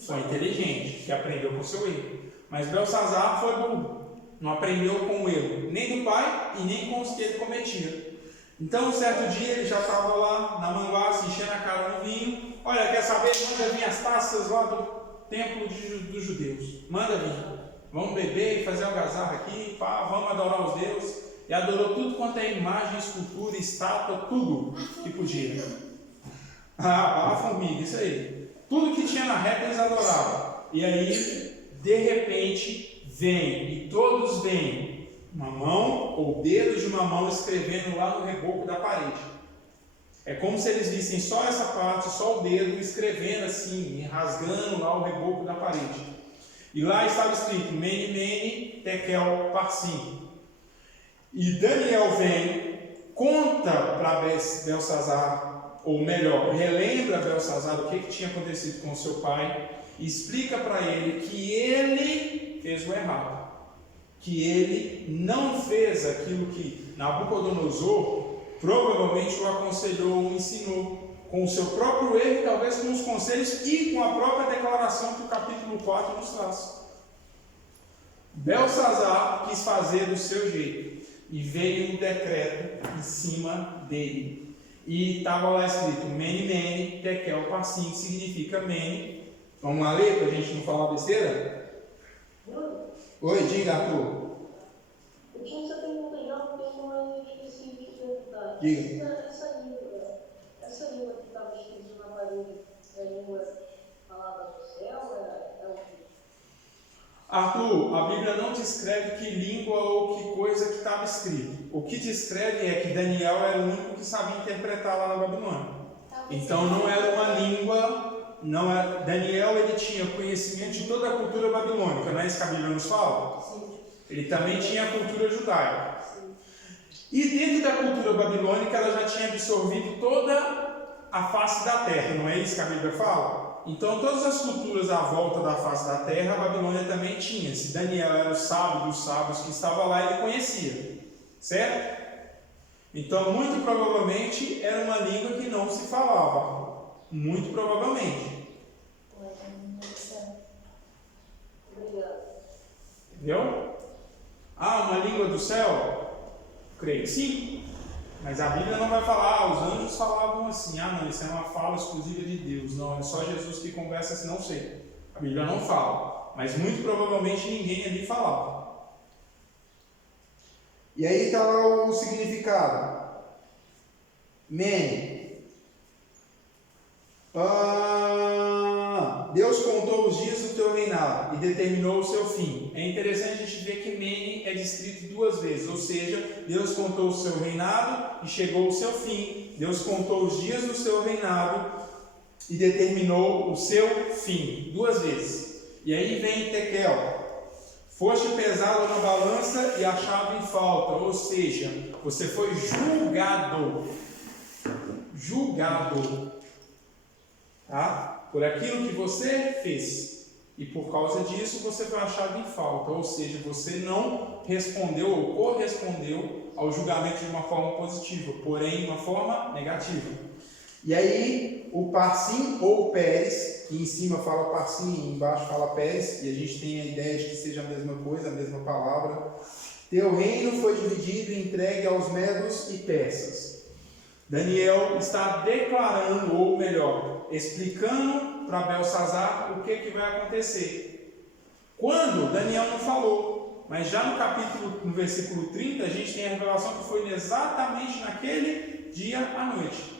Foi inteligente, que aprendeu com o seu erro. Mas Belsazar foi burro, não aprendeu com o erro, nem do pai e nem com os que ele cometia. Então, um certo dia, ele já estava lá na manguaça, enchendo a cara no vinho. Olha, quer saber? Manda vir as taças lá do templo dos judeus. Manda vir. Vamos beber e fazer algazarra aqui, pá, vamos adorar os deuses. e adorou tudo quanto é imagem, escultura, estátua, tudo que podia. A formiga, isso aí. Tudo que tinha na reta eles adoravam. E aí, de repente, vem, e todos veem uma mão ou dedos de uma mão escrevendo lá no reboco da parede. É como se eles vissem só essa parte, só o dedo escrevendo assim, rasgando lá o reboco da parede. E lá estava escrito Mene, Mene, Tekel, Parsim. E Daniel vem, conta para Belsazar, ou melhor, relembra a Belsazar o que tinha acontecido com seu pai, e explica para ele que ele fez o errado, que ele não fez aquilo que Nabucodonosor provavelmente o aconselhou, o ensinou, com o seu próprio erro, talvez com os conselhos e com a própria declaração que o capítulo 4 nos traz. Belsazar quis fazer do seu jeito, e veio um decreto em cima dele. E estava lá escrito Mene, Mene, Tekel, Parsim, que significa Mene. Vamos lá ler para a gente não falar besteira? Oi, diga, Arthur. Eu tinha essa pergunta já, porque eu esqueci de perguntar. Diga. Essa língua que estava escrita na parede, é a língua falada do céu? É o que? Arthur, a Bíblia não descreve que língua ou que coisa que estava escrito. O que descreve é que Daniel era o único que sabia interpretar lá na Babilônia. Então não era uma língua, não era, Daniel ele tinha conhecimento de toda a cultura babilônica, não é isso que a Bíblia nos fala? Sim. Ele também tinha a cultura judaica. E dentro da cultura babilônica ela já tinha absorvido toda a face da terra, não é isso que a Bíblia fala? Então todas as culturas à volta da face da terra a Babilônia também tinha. Se Daniel era o sábio dos sábios que estava lá, ele conhecia, certo? Então muito provavelmente era uma língua que não se falava, muito provavelmente. Obrigado. Entendeu? Ah, uma língua do céu? Creio que sim. Mas a Bíblia não vai falar, os anjos falavam assim, não, isso é uma fala exclusiva de Deus. Não, é só Jesus que conversa assim, não sei. A Bíblia não fala. Mas muito provavelmente ninguém ali falava. E aí está lá o significado. Mene. Deus contou os dias do teu reinado e determinou o seu fim. É interessante a gente ver que Mene é descrito duas vezes, ou seja, Deus contou o seu reinado e chegou o seu fim. Deus contou os dias do seu reinado e determinou o seu fim, duas vezes. E aí vem Tekel. Foste pesado na balança e achado em falta, ou seja, você foi julgado. Tá? Por aquilo que você fez, e por causa disso você foi achado em falta, ou seja, você não respondeu ou correspondeu ao julgamento de uma forma positiva, porém de uma forma negativa. E aí o Parsim ou Pérez, que em cima fala Parsim e embaixo fala Pérez, e a gente tem a ideia de que seja a mesma coisa, a mesma palavra. Teu reino foi dividido e entregue aos medos e persas. Daniel está declarando, ou melhor, explicando para Belsazar o que vai acontecer. Quando Daniel não falou, mas já no versículo 30, a gente tem a revelação que foi exatamente naquele dia à noite.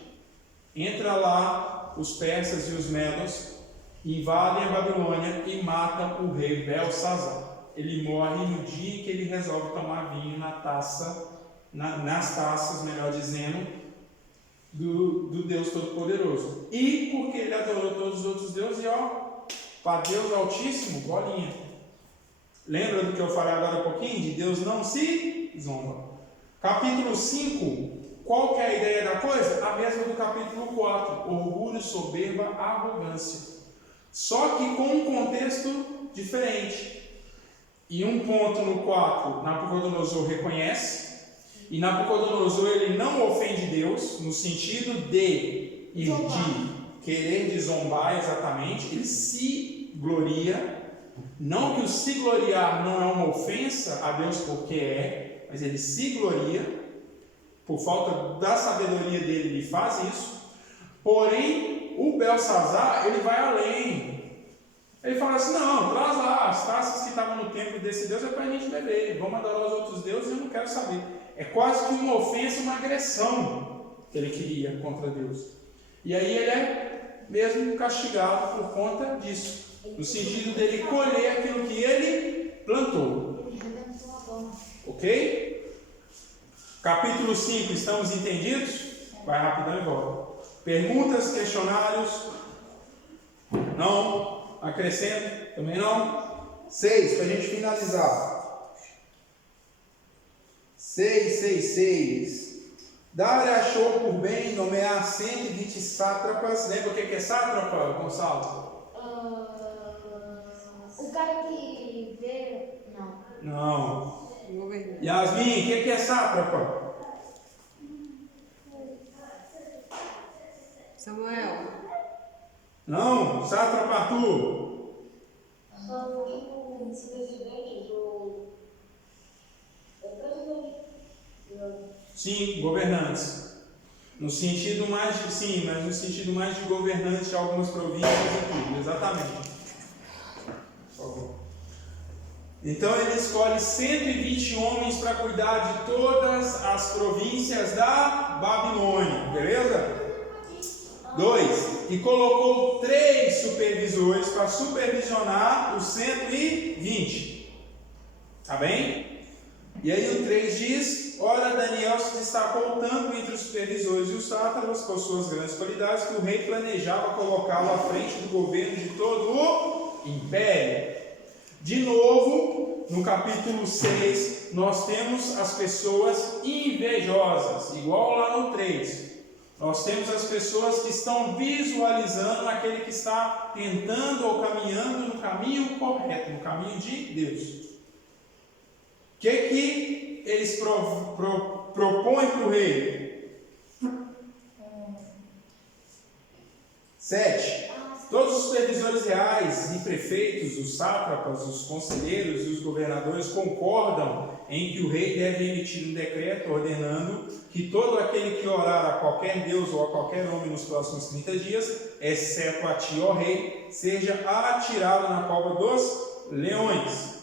Entra lá os persas e os medos, invadem a Babilônia e matam o rei Belsazar. Ele morre no dia em que ele resolve tomar vinho nas taças, melhor dizendo, do Deus Todo-Poderoso. E porque ele adorou todos os outros deuses, para Deus Altíssimo, bolinha. Lembra do que eu falei agora um pouquinho? De Deus não se zomba. Capítulo 5, qual que é a ideia da coisa? A mesma do capítulo 4, orgulho, soberba, arrogância. Só que com um contexto diferente. E um ponto no 4, Nabucodonosor reconhece. E Nabucodonosor ele não ofende Deus no sentido de querer de zombar exatamente, ele se gloria, não que o se gloriar não é uma ofensa a Deus porque é, mas ele se gloria, por falta da sabedoria dele ele faz isso, porém o Belsazar ele vai além, ele fala assim, não, traz lá as taças que estavam no templo desse Deus é para a gente beber, vamos adorar os outros deuses, eu não quero saber. É quase que uma ofensa, uma agressão que ele queria contra Deus. E aí ele é mesmo castigado por conta disso, no sentido dele colher aquilo que ele plantou. Ok? Capítulo 5, estamos entendidos? Vai rapidão e volta. Perguntas, questionários? Não? Acrescento? Também não? 6, para a gente finalizar. 6. Dário achou por bem nomear 120 sátrapas. Lembra o que é sátrapa, Gonçalo? O cara que vê... Não. Yasmin, o que é sátrapa? Samuel. Não, sátrapa Arthur. São os presidentes ou... É presidente. Sim, governantes. No sentido mais de, sim, mas no sentido mais de governante de algumas províncias e tudo, exatamente. Por favor. Então ele escolhe 120 homens para cuidar de todas as províncias da Babilônia, beleza? 2. E colocou 3 supervisores para supervisionar os 120. Tá bem? E aí o 3 diz: ora, Daniel se destacou tanto entre os supervisores e os sátrapas com suas grandes qualidades que o rei planejava colocá-lo à frente do governo de todo o império. De novo, no capítulo 6, nós temos as pessoas invejosas, igual lá no 3. Nós temos as pessoas que estão visualizando aquele que está tentando ou caminhando no caminho correto, no caminho de Deus. O que eles propõem para o rei? 7. Todos os supervisores reais e prefeitos, os sátrapas, os conselheiros e os governadores concordam em que o rei deve emitir um decreto ordenando que todo aquele que orar a qualquer deus ou a qualquer homem nos próximos 30 dias, exceto a ti, ó rei, seja atirado na cova dos leões.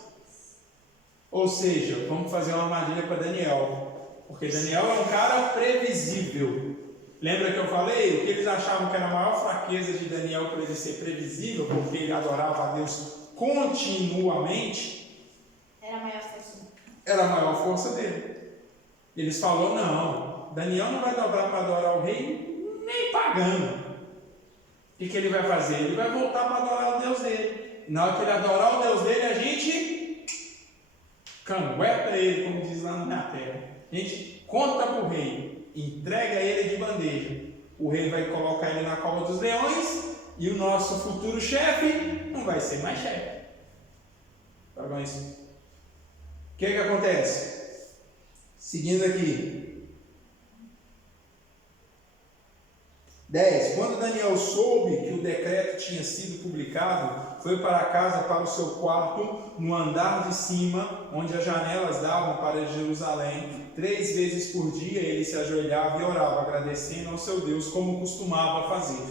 Ou seja, vamos fazer uma armadilha para Daniel, porque Daniel é um cara previsível. Lembra que eu falei? O que eles achavam que era a maior fraqueza de Daniel para ele ser previsível, porque ele adorava a Deus continuamente, Era a maior força. era a maior força dele. Eles falaram: não, Daniel não vai dobrar para adorar o rei nem pagando. O que ele vai fazer? Ele vai voltar para adorar o Deus dele. Na hora que ele adorar o Deus dele, a gente cangueta ele, como diz lá na minha terra. A gente conta para o rei, entrega ele de bandeja. O rei vai colocar ele na cova dos leões e o nosso futuro chefe não vai ser mais chefe. Tá bom isso? O que acontece? Seguindo aqui. 10. Quando Daniel soube que o decreto tinha sido publicado, foi para casa, para o seu quarto, no andar de cima, onde as janelas davam para Jerusalém. 3 vezes por dia ele se ajoelhava e orava, agradecendo ao seu Deus, como costumava fazer.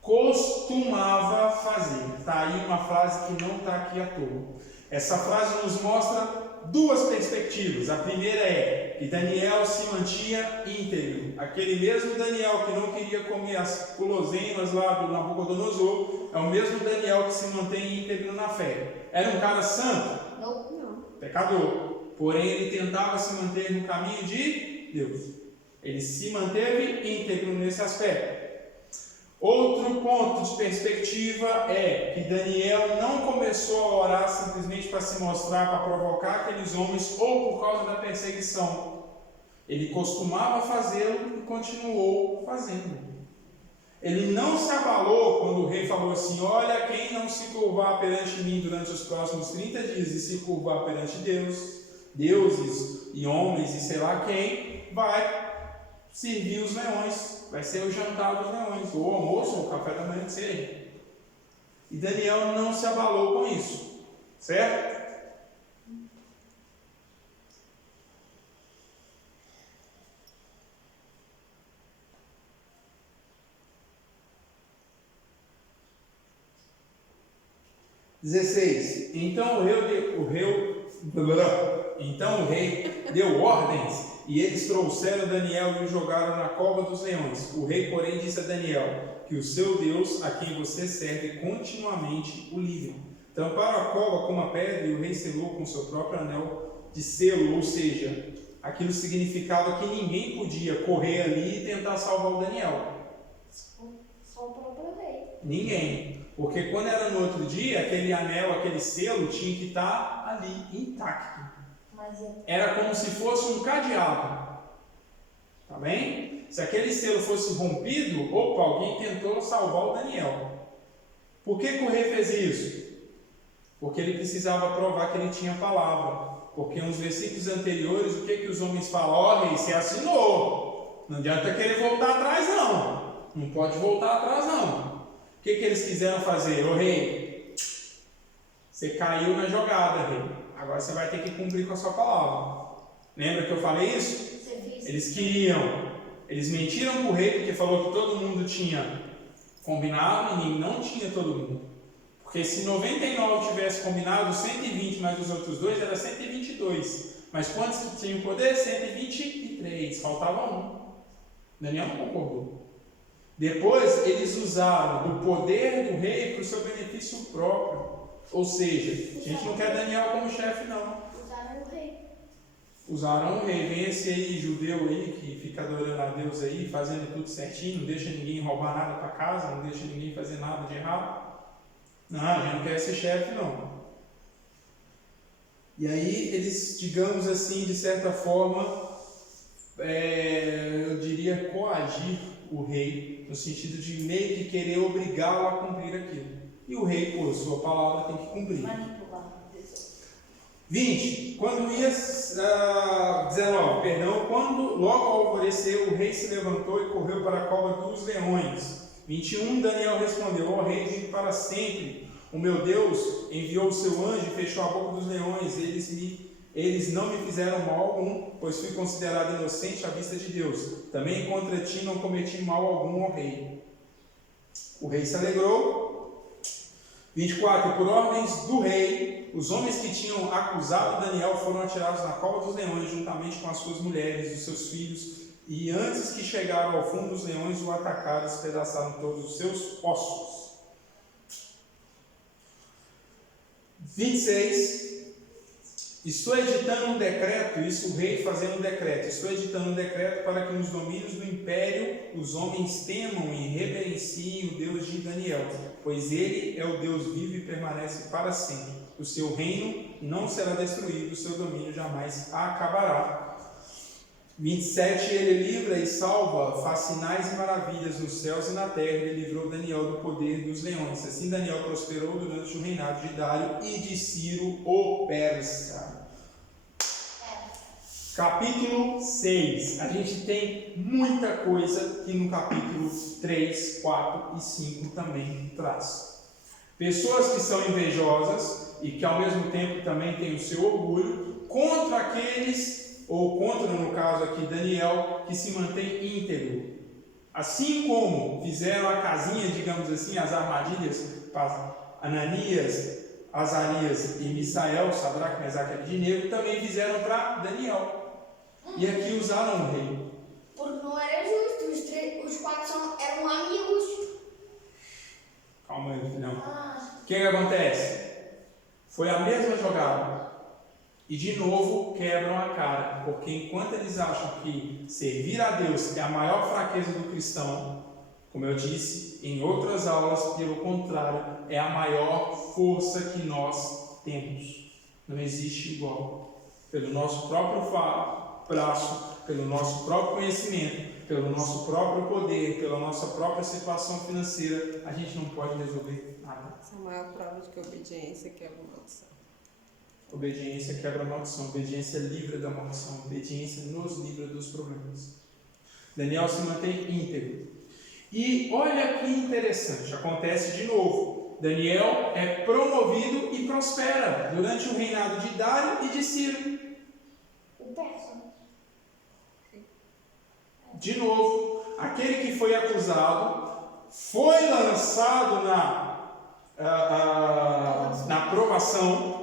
Costumava fazer. Está aí uma frase que não está aqui à toa. Essa frase nos mostra 2 perspectivas. A primeira é que Daniel se mantinha íntegro. Aquele mesmo Daniel que não queria comer as guloseimas lá do Nabucodonosor é o mesmo Daniel que se mantém íntegro na fé. Era um cara santo? Não. Pecador. Porém, ele tentava se manter no caminho de Deus. Ele se manteve íntegro nesse aspecto. Outro ponto de perspectiva é que Daniel não começou a orar simplesmente para se mostrar, para provocar aqueles homens ou por causa da perseguição. Ele costumava fazê-lo e continuou fazendo. Ele não se abalou quando o rei falou assim: olha, quem não se curvar perante mim durante os próximos 30 dias e se curvar perante Deus, deuses e homens e sei lá quem, vai servir os leões, vai ser o jantar dos leões, ou o almoço, ou o café da manhã que seja. E Daniel não se abalou com isso, certo? Então o rei deu ordens E eles trouxeram Daniel e o jogaram na cova dos leões. O rei, porém, disse a Daniel que o seu Deus, a quem você serve continuamente, o livre. Tamparam a cova com uma pedra e o rei selou com seu próprio anel de selo, ou seja, aquilo significava que ninguém podia correr ali e tentar salvar o Daniel. Só o próprio rei. Ninguém. Porque quando era no outro dia, aquele anel, aquele selo tinha que estar ali, intacto. Era como se fosse um cadeado. Tá bem? Se aquele selo fosse rompido, opa, alguém tentou salvar o Daniel. Por que o rei fez isso? Porque ele precisava provar que ele tinha palavra. Porque nos versículos anteriores, o que os homens falam? Ó, rei, você assinou. Não adianta querer voltar atrás, não. Não pode voltar atrás, não. O que eles quiseram fazer? Ô rei, você caiu na jogada, rei. Agora você vai ter que cumprir com a sua palavra. Lembra que eu falei isso? Eles queriam. Eles mentiram para o rei porque falou que todo mundo tinha combinado e não tinha todo mundo. Porque se 99 tivesse combinado, 120 mais os outros dois era 122. Mas quantos que tinham poder? 123. Faltava um. Daniel não concordou. Depois eles usaram do poder do rei para o seu benefício próprio. Ou seja, a gente não quer Daniel como chefe, não. Usaram o rei. Usaram o rei. Vem esse aí, judeu aí, que fica adorando a Deus aí, fazendo tudo certinho, não deixa ninguém roubar nada para casa, não deixa ninguém fazer nada de errado. Não, a gente não quer esse chefe, não. E aí eles, digamos assim, de certa forma, eu diria coagir o rei, no sentido de meio que querer obrigá-lo a cumprir aquilo. E o rei, por sua palavra, tem que cumprir. 20. Quando ia 19, perdão, quando logo ao alvorecer o rei se levantou e correu para a cova dos leões. 21, Daniel respondeu: ó rei, vive para sempre. O meu Deus enviou o seu anjo e fechou a boca dos leões. Eles não me fizeram mal algum, pois fui considerado inocente à vista de Deus. Também contra ti não cometi mal algum, ó rei. O rei se alegrou. 24. Por ordens do rei, os homens que tinham acusado Daniel foram atirados na cova dos leões, juntamente com as suas mulheres e os seus filhos. E antes que chegaram ao fundo dos leões, o atacaram e despedaçaram todos os seus ossos. 26. Estou editando um decreto, isso o rei fazendo um decreto. Estou editando um decreto para que nos domínios do império os homens temam e reverenciem o Deus de Daniel, pois ele é o Deus vivo e permanece para sempre. O seu reino não será destruído, o seu domínio jamais acabará. 27. Ele livra e salva, faz sinais e maravilhas nos céus e na terra. Ele livrou Daniel do poder dos leões. Assim Daniel prosperou durante o reinado de Dário e de Ciro o persa. Capítulo 6. A gente tem muita coisa que no capítulo 3, 4 e 5 também traz. Pessoas que são invejosas e que ao mesmo tempo também têm o seu orgulho contra aqueles, ou contra, no caso aqui, Daniel, que se mantém íntegro. Assim como fizeram a casinha, digamos assim, as armadilhas para Ananias, Azarias e Misael, Sadraque, Mesaque e Abednego, também fizeram para Daniel. E aqui usaram o rei. Porque não era justo, os quatro eram amigos. Calma aí, filhão. O que acontece? Foi a mesma jogada. E de novo quebram a cara, porque enquanto eles acham que servir a Deus é a maior fraqueza do cristão, como eu disse em outras aulas, pelo contrário, é a maior força que nós temos. Não existe igual. Pelo nosso próprio braço, pelo nosso próprio conhecimento, pelo nosso próprio poder, pela nossa própria situação financeira, a gente não pode resolver nada. Essa é a maior prova de que a obediência quebra a maldição. Obediência quebra a maldição, obediência livra da maldição, obediência nos livra dos problemas. Daniel se mantém íntegro. E olha que interessante, acontece de novo. Daniel é promovido e prospera durante o reinado de Dário e de Ciro. O persa. De novo, aquele que foi acusado foi lançado na provação.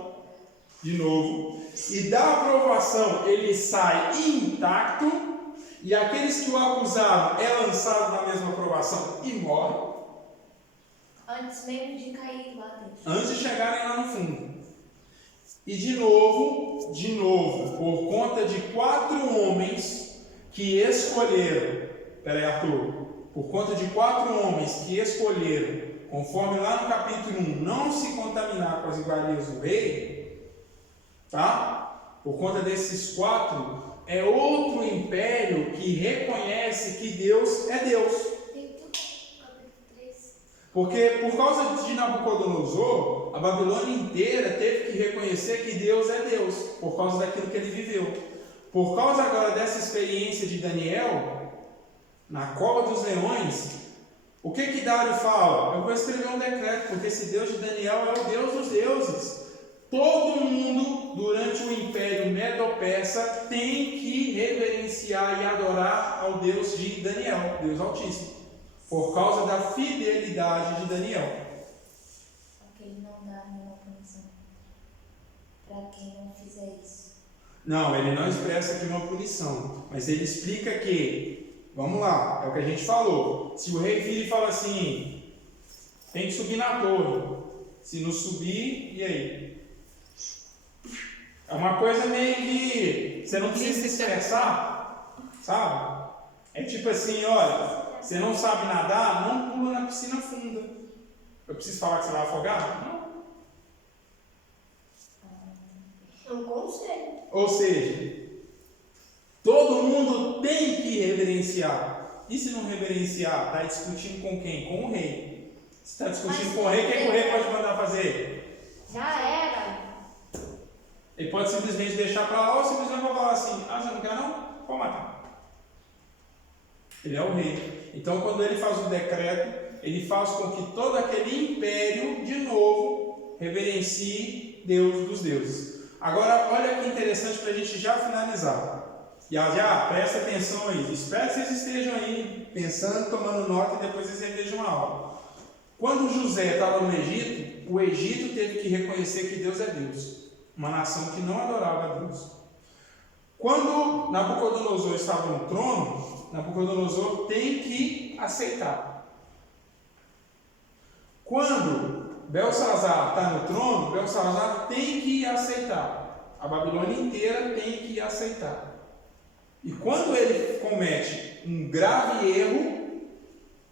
de novo, e da aprovação ele sai intacto, e aqueles que o acusaram é lançado na mesma aprovação e morre, Antes mesmo de cair lá dentro. antes de chegarem lá no fundo. E de novo, por conta de 4 homens que escolheram, peraí Arthur, por conta de 4 homens que escolheram, conforme lá no capítulo 1, não se contaminar com as iguarias do rei, tá? Por conta desses 4, é outro império que reconhece que Deus é Deus. Tem tudo no capítulo 3. Porque por causa de Nabucodonosor, a Babilônia inteira teve que reconhecer que Deus é Deus, por causa daquilo que ele viveu. Por causa agora dessa experiência de Daniel, na cova dos leões, o que Dário fala? Eu vou escrever um decreto, porque esse Deus de Daniel é o Deus dos deuses. Todo mundo, durante o Império Medo-Persa, tem que reverenciar e adorar ao Deus de Daniel, Deus Altíssimo, por causa da fidelidade de Daniel. Porque ele não dá nenhuma punição para quem não fizer isso. Não, ele não expressa aqui uma punição, mas ele explica que, vamos lá, é o que a gente falou. Se o rei vira e fala assim, tem que subir na torre. Se não subir, e aí? É uma coisa meio que você não precisa se estressar, sabe? É tipo assim, olha, você não sabe nadar, não pula na piscina funda. Eu preciso falar que você vai afogar? Não. Não consegue. Ou seja, todo mundo tem que reverenciar. E se não reverenciar, está discutindo com quem? Com o rei. Se está discutindo com o rei, o que o rei pode mandar fazer? Já era. Ele pode simplesmente deixar para lá ou simplesmente vai falar assim, você não quer não? Pode matar. Ele é o rei. Então quando ele faz o decreto, ele faz com que todo aquele império, de novo, reverencie Deus dos deuses. Agora, olha que interessante para a gente já finalizar. Já presta atenção aí. Espero que vocês estejam aí pensando, tomando nota e depois vocês revejam a aula. Quando José estava no Egito, o Egito teve que reconhecer que Deus é Deus. Uma nação que não adorava a Deus. Quando Nabucodonosor estava no trono, Nabucodonosor tem que aceitar. Quando Belsazar está no trono, Belsazar tem que aceitar. A Babilônia inteira tem que aceitar. E quando ele comete um grave erro,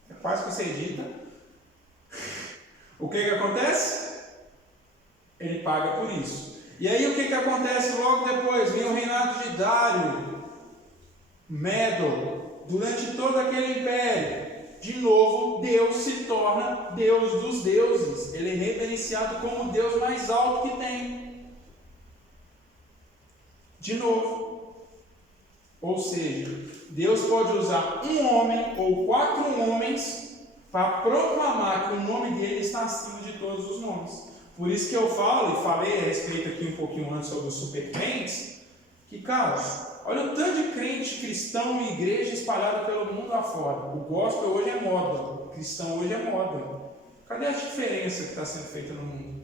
é quase que você edita, o que acontece? Ele paga por isso. E aí o que acontece logo depois? Vem o reinado de Dário, Medo, durante todo aquele império. De novo, Deus se torna Deus dos deuses. Ele é reverenciado como o Deus mais alto que tem. De novo. Ou seja, Deus pode usar um homem ou 4 homens para proclamar que o nome dele está acima de todos os nomes. Por isso que eu falo, e falei a respeito aqui um pouquinho antes sobre os supercrentes, que, cara, olha o tanto de crente cristão e igreja espalhado pelo mundo afora. O gospel hoje é moda, o cristão hoje é moda. Cadê a diferença que está sendo feita no mundo?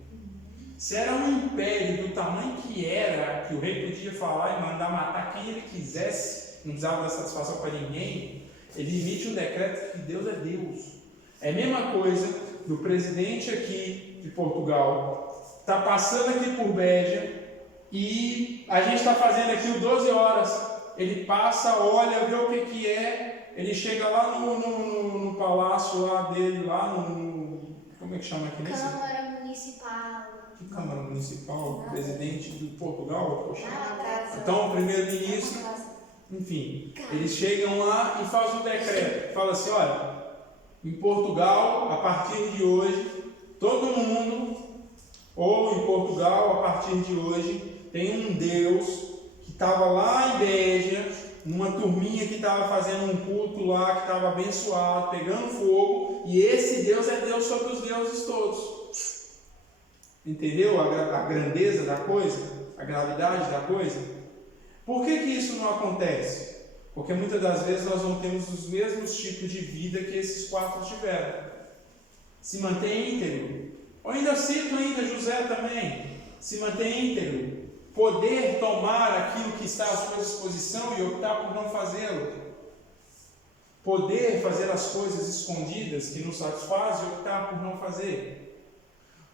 Se era um império do tamanho que era, que o rei podia falar e mandar matar quem ele quisesse, não precisava dar satisfação para ninguém, ele emite um decreto que Deus é Deus. É a mesma coisa do presidente aqui de Portugal, está passando aqui por Béja e a gente está fazendo aqui o 12 horas. Ele passa, olha, vê o que é, ele chega lá no palácio lá dele, lá no. Como é que chama aqui? Câmara Municipal. Que Câmara Municipal? Presidente de Portugal? Poxa. Casa. Então, o primeiro-ministro, enfim, eles chegam lá e fazem um decreto. Fala assim: olha, em Portugal, a partir de hoje, todo mundo, ou em Portugal, a partir de hoje, tem um Deus que estava lá em Béja, numa turminha que estava fazendo um culto lá, que estava abençoado, pegando fogo, e esse Deus é Deus sobre os deuses todos. Entendeu a grandeza da coisa? A gravidade da coisa? Por que isso não acontece? Porque muitas das vezes nós não temos os mesmos tipos de vida que esses 4 tiveram. Se mantém íntegro. Eu ainda cito José também. se manter íntegro, poder tomar aquilo que está à sua disposição e optar por não fazê-lo, poder fazer as coisas escondidas que nos satisfazem e optar por não fazer,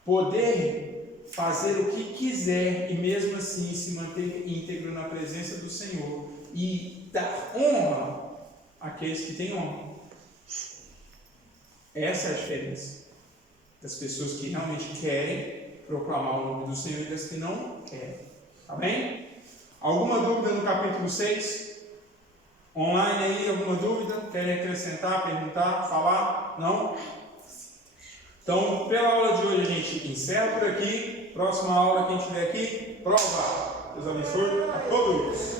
poder fazer o que quiser e mesmo assim se manter íntegro na presença do Senhor e dar honra àqueles que têm honra. Essa é a diferença das pessoas que realmente querem proclamar o nome do Senhor e das que não querem. Amém? Alguma dúvida no capítulo 6? Online aí, alguma dúvida? Querem acrescentar, perguntar, falar? Não? Então, pela aula de hoje a gente encerra por aqui. Próxima aula, quem estiver aqui, prova. Deus abençoe a todos.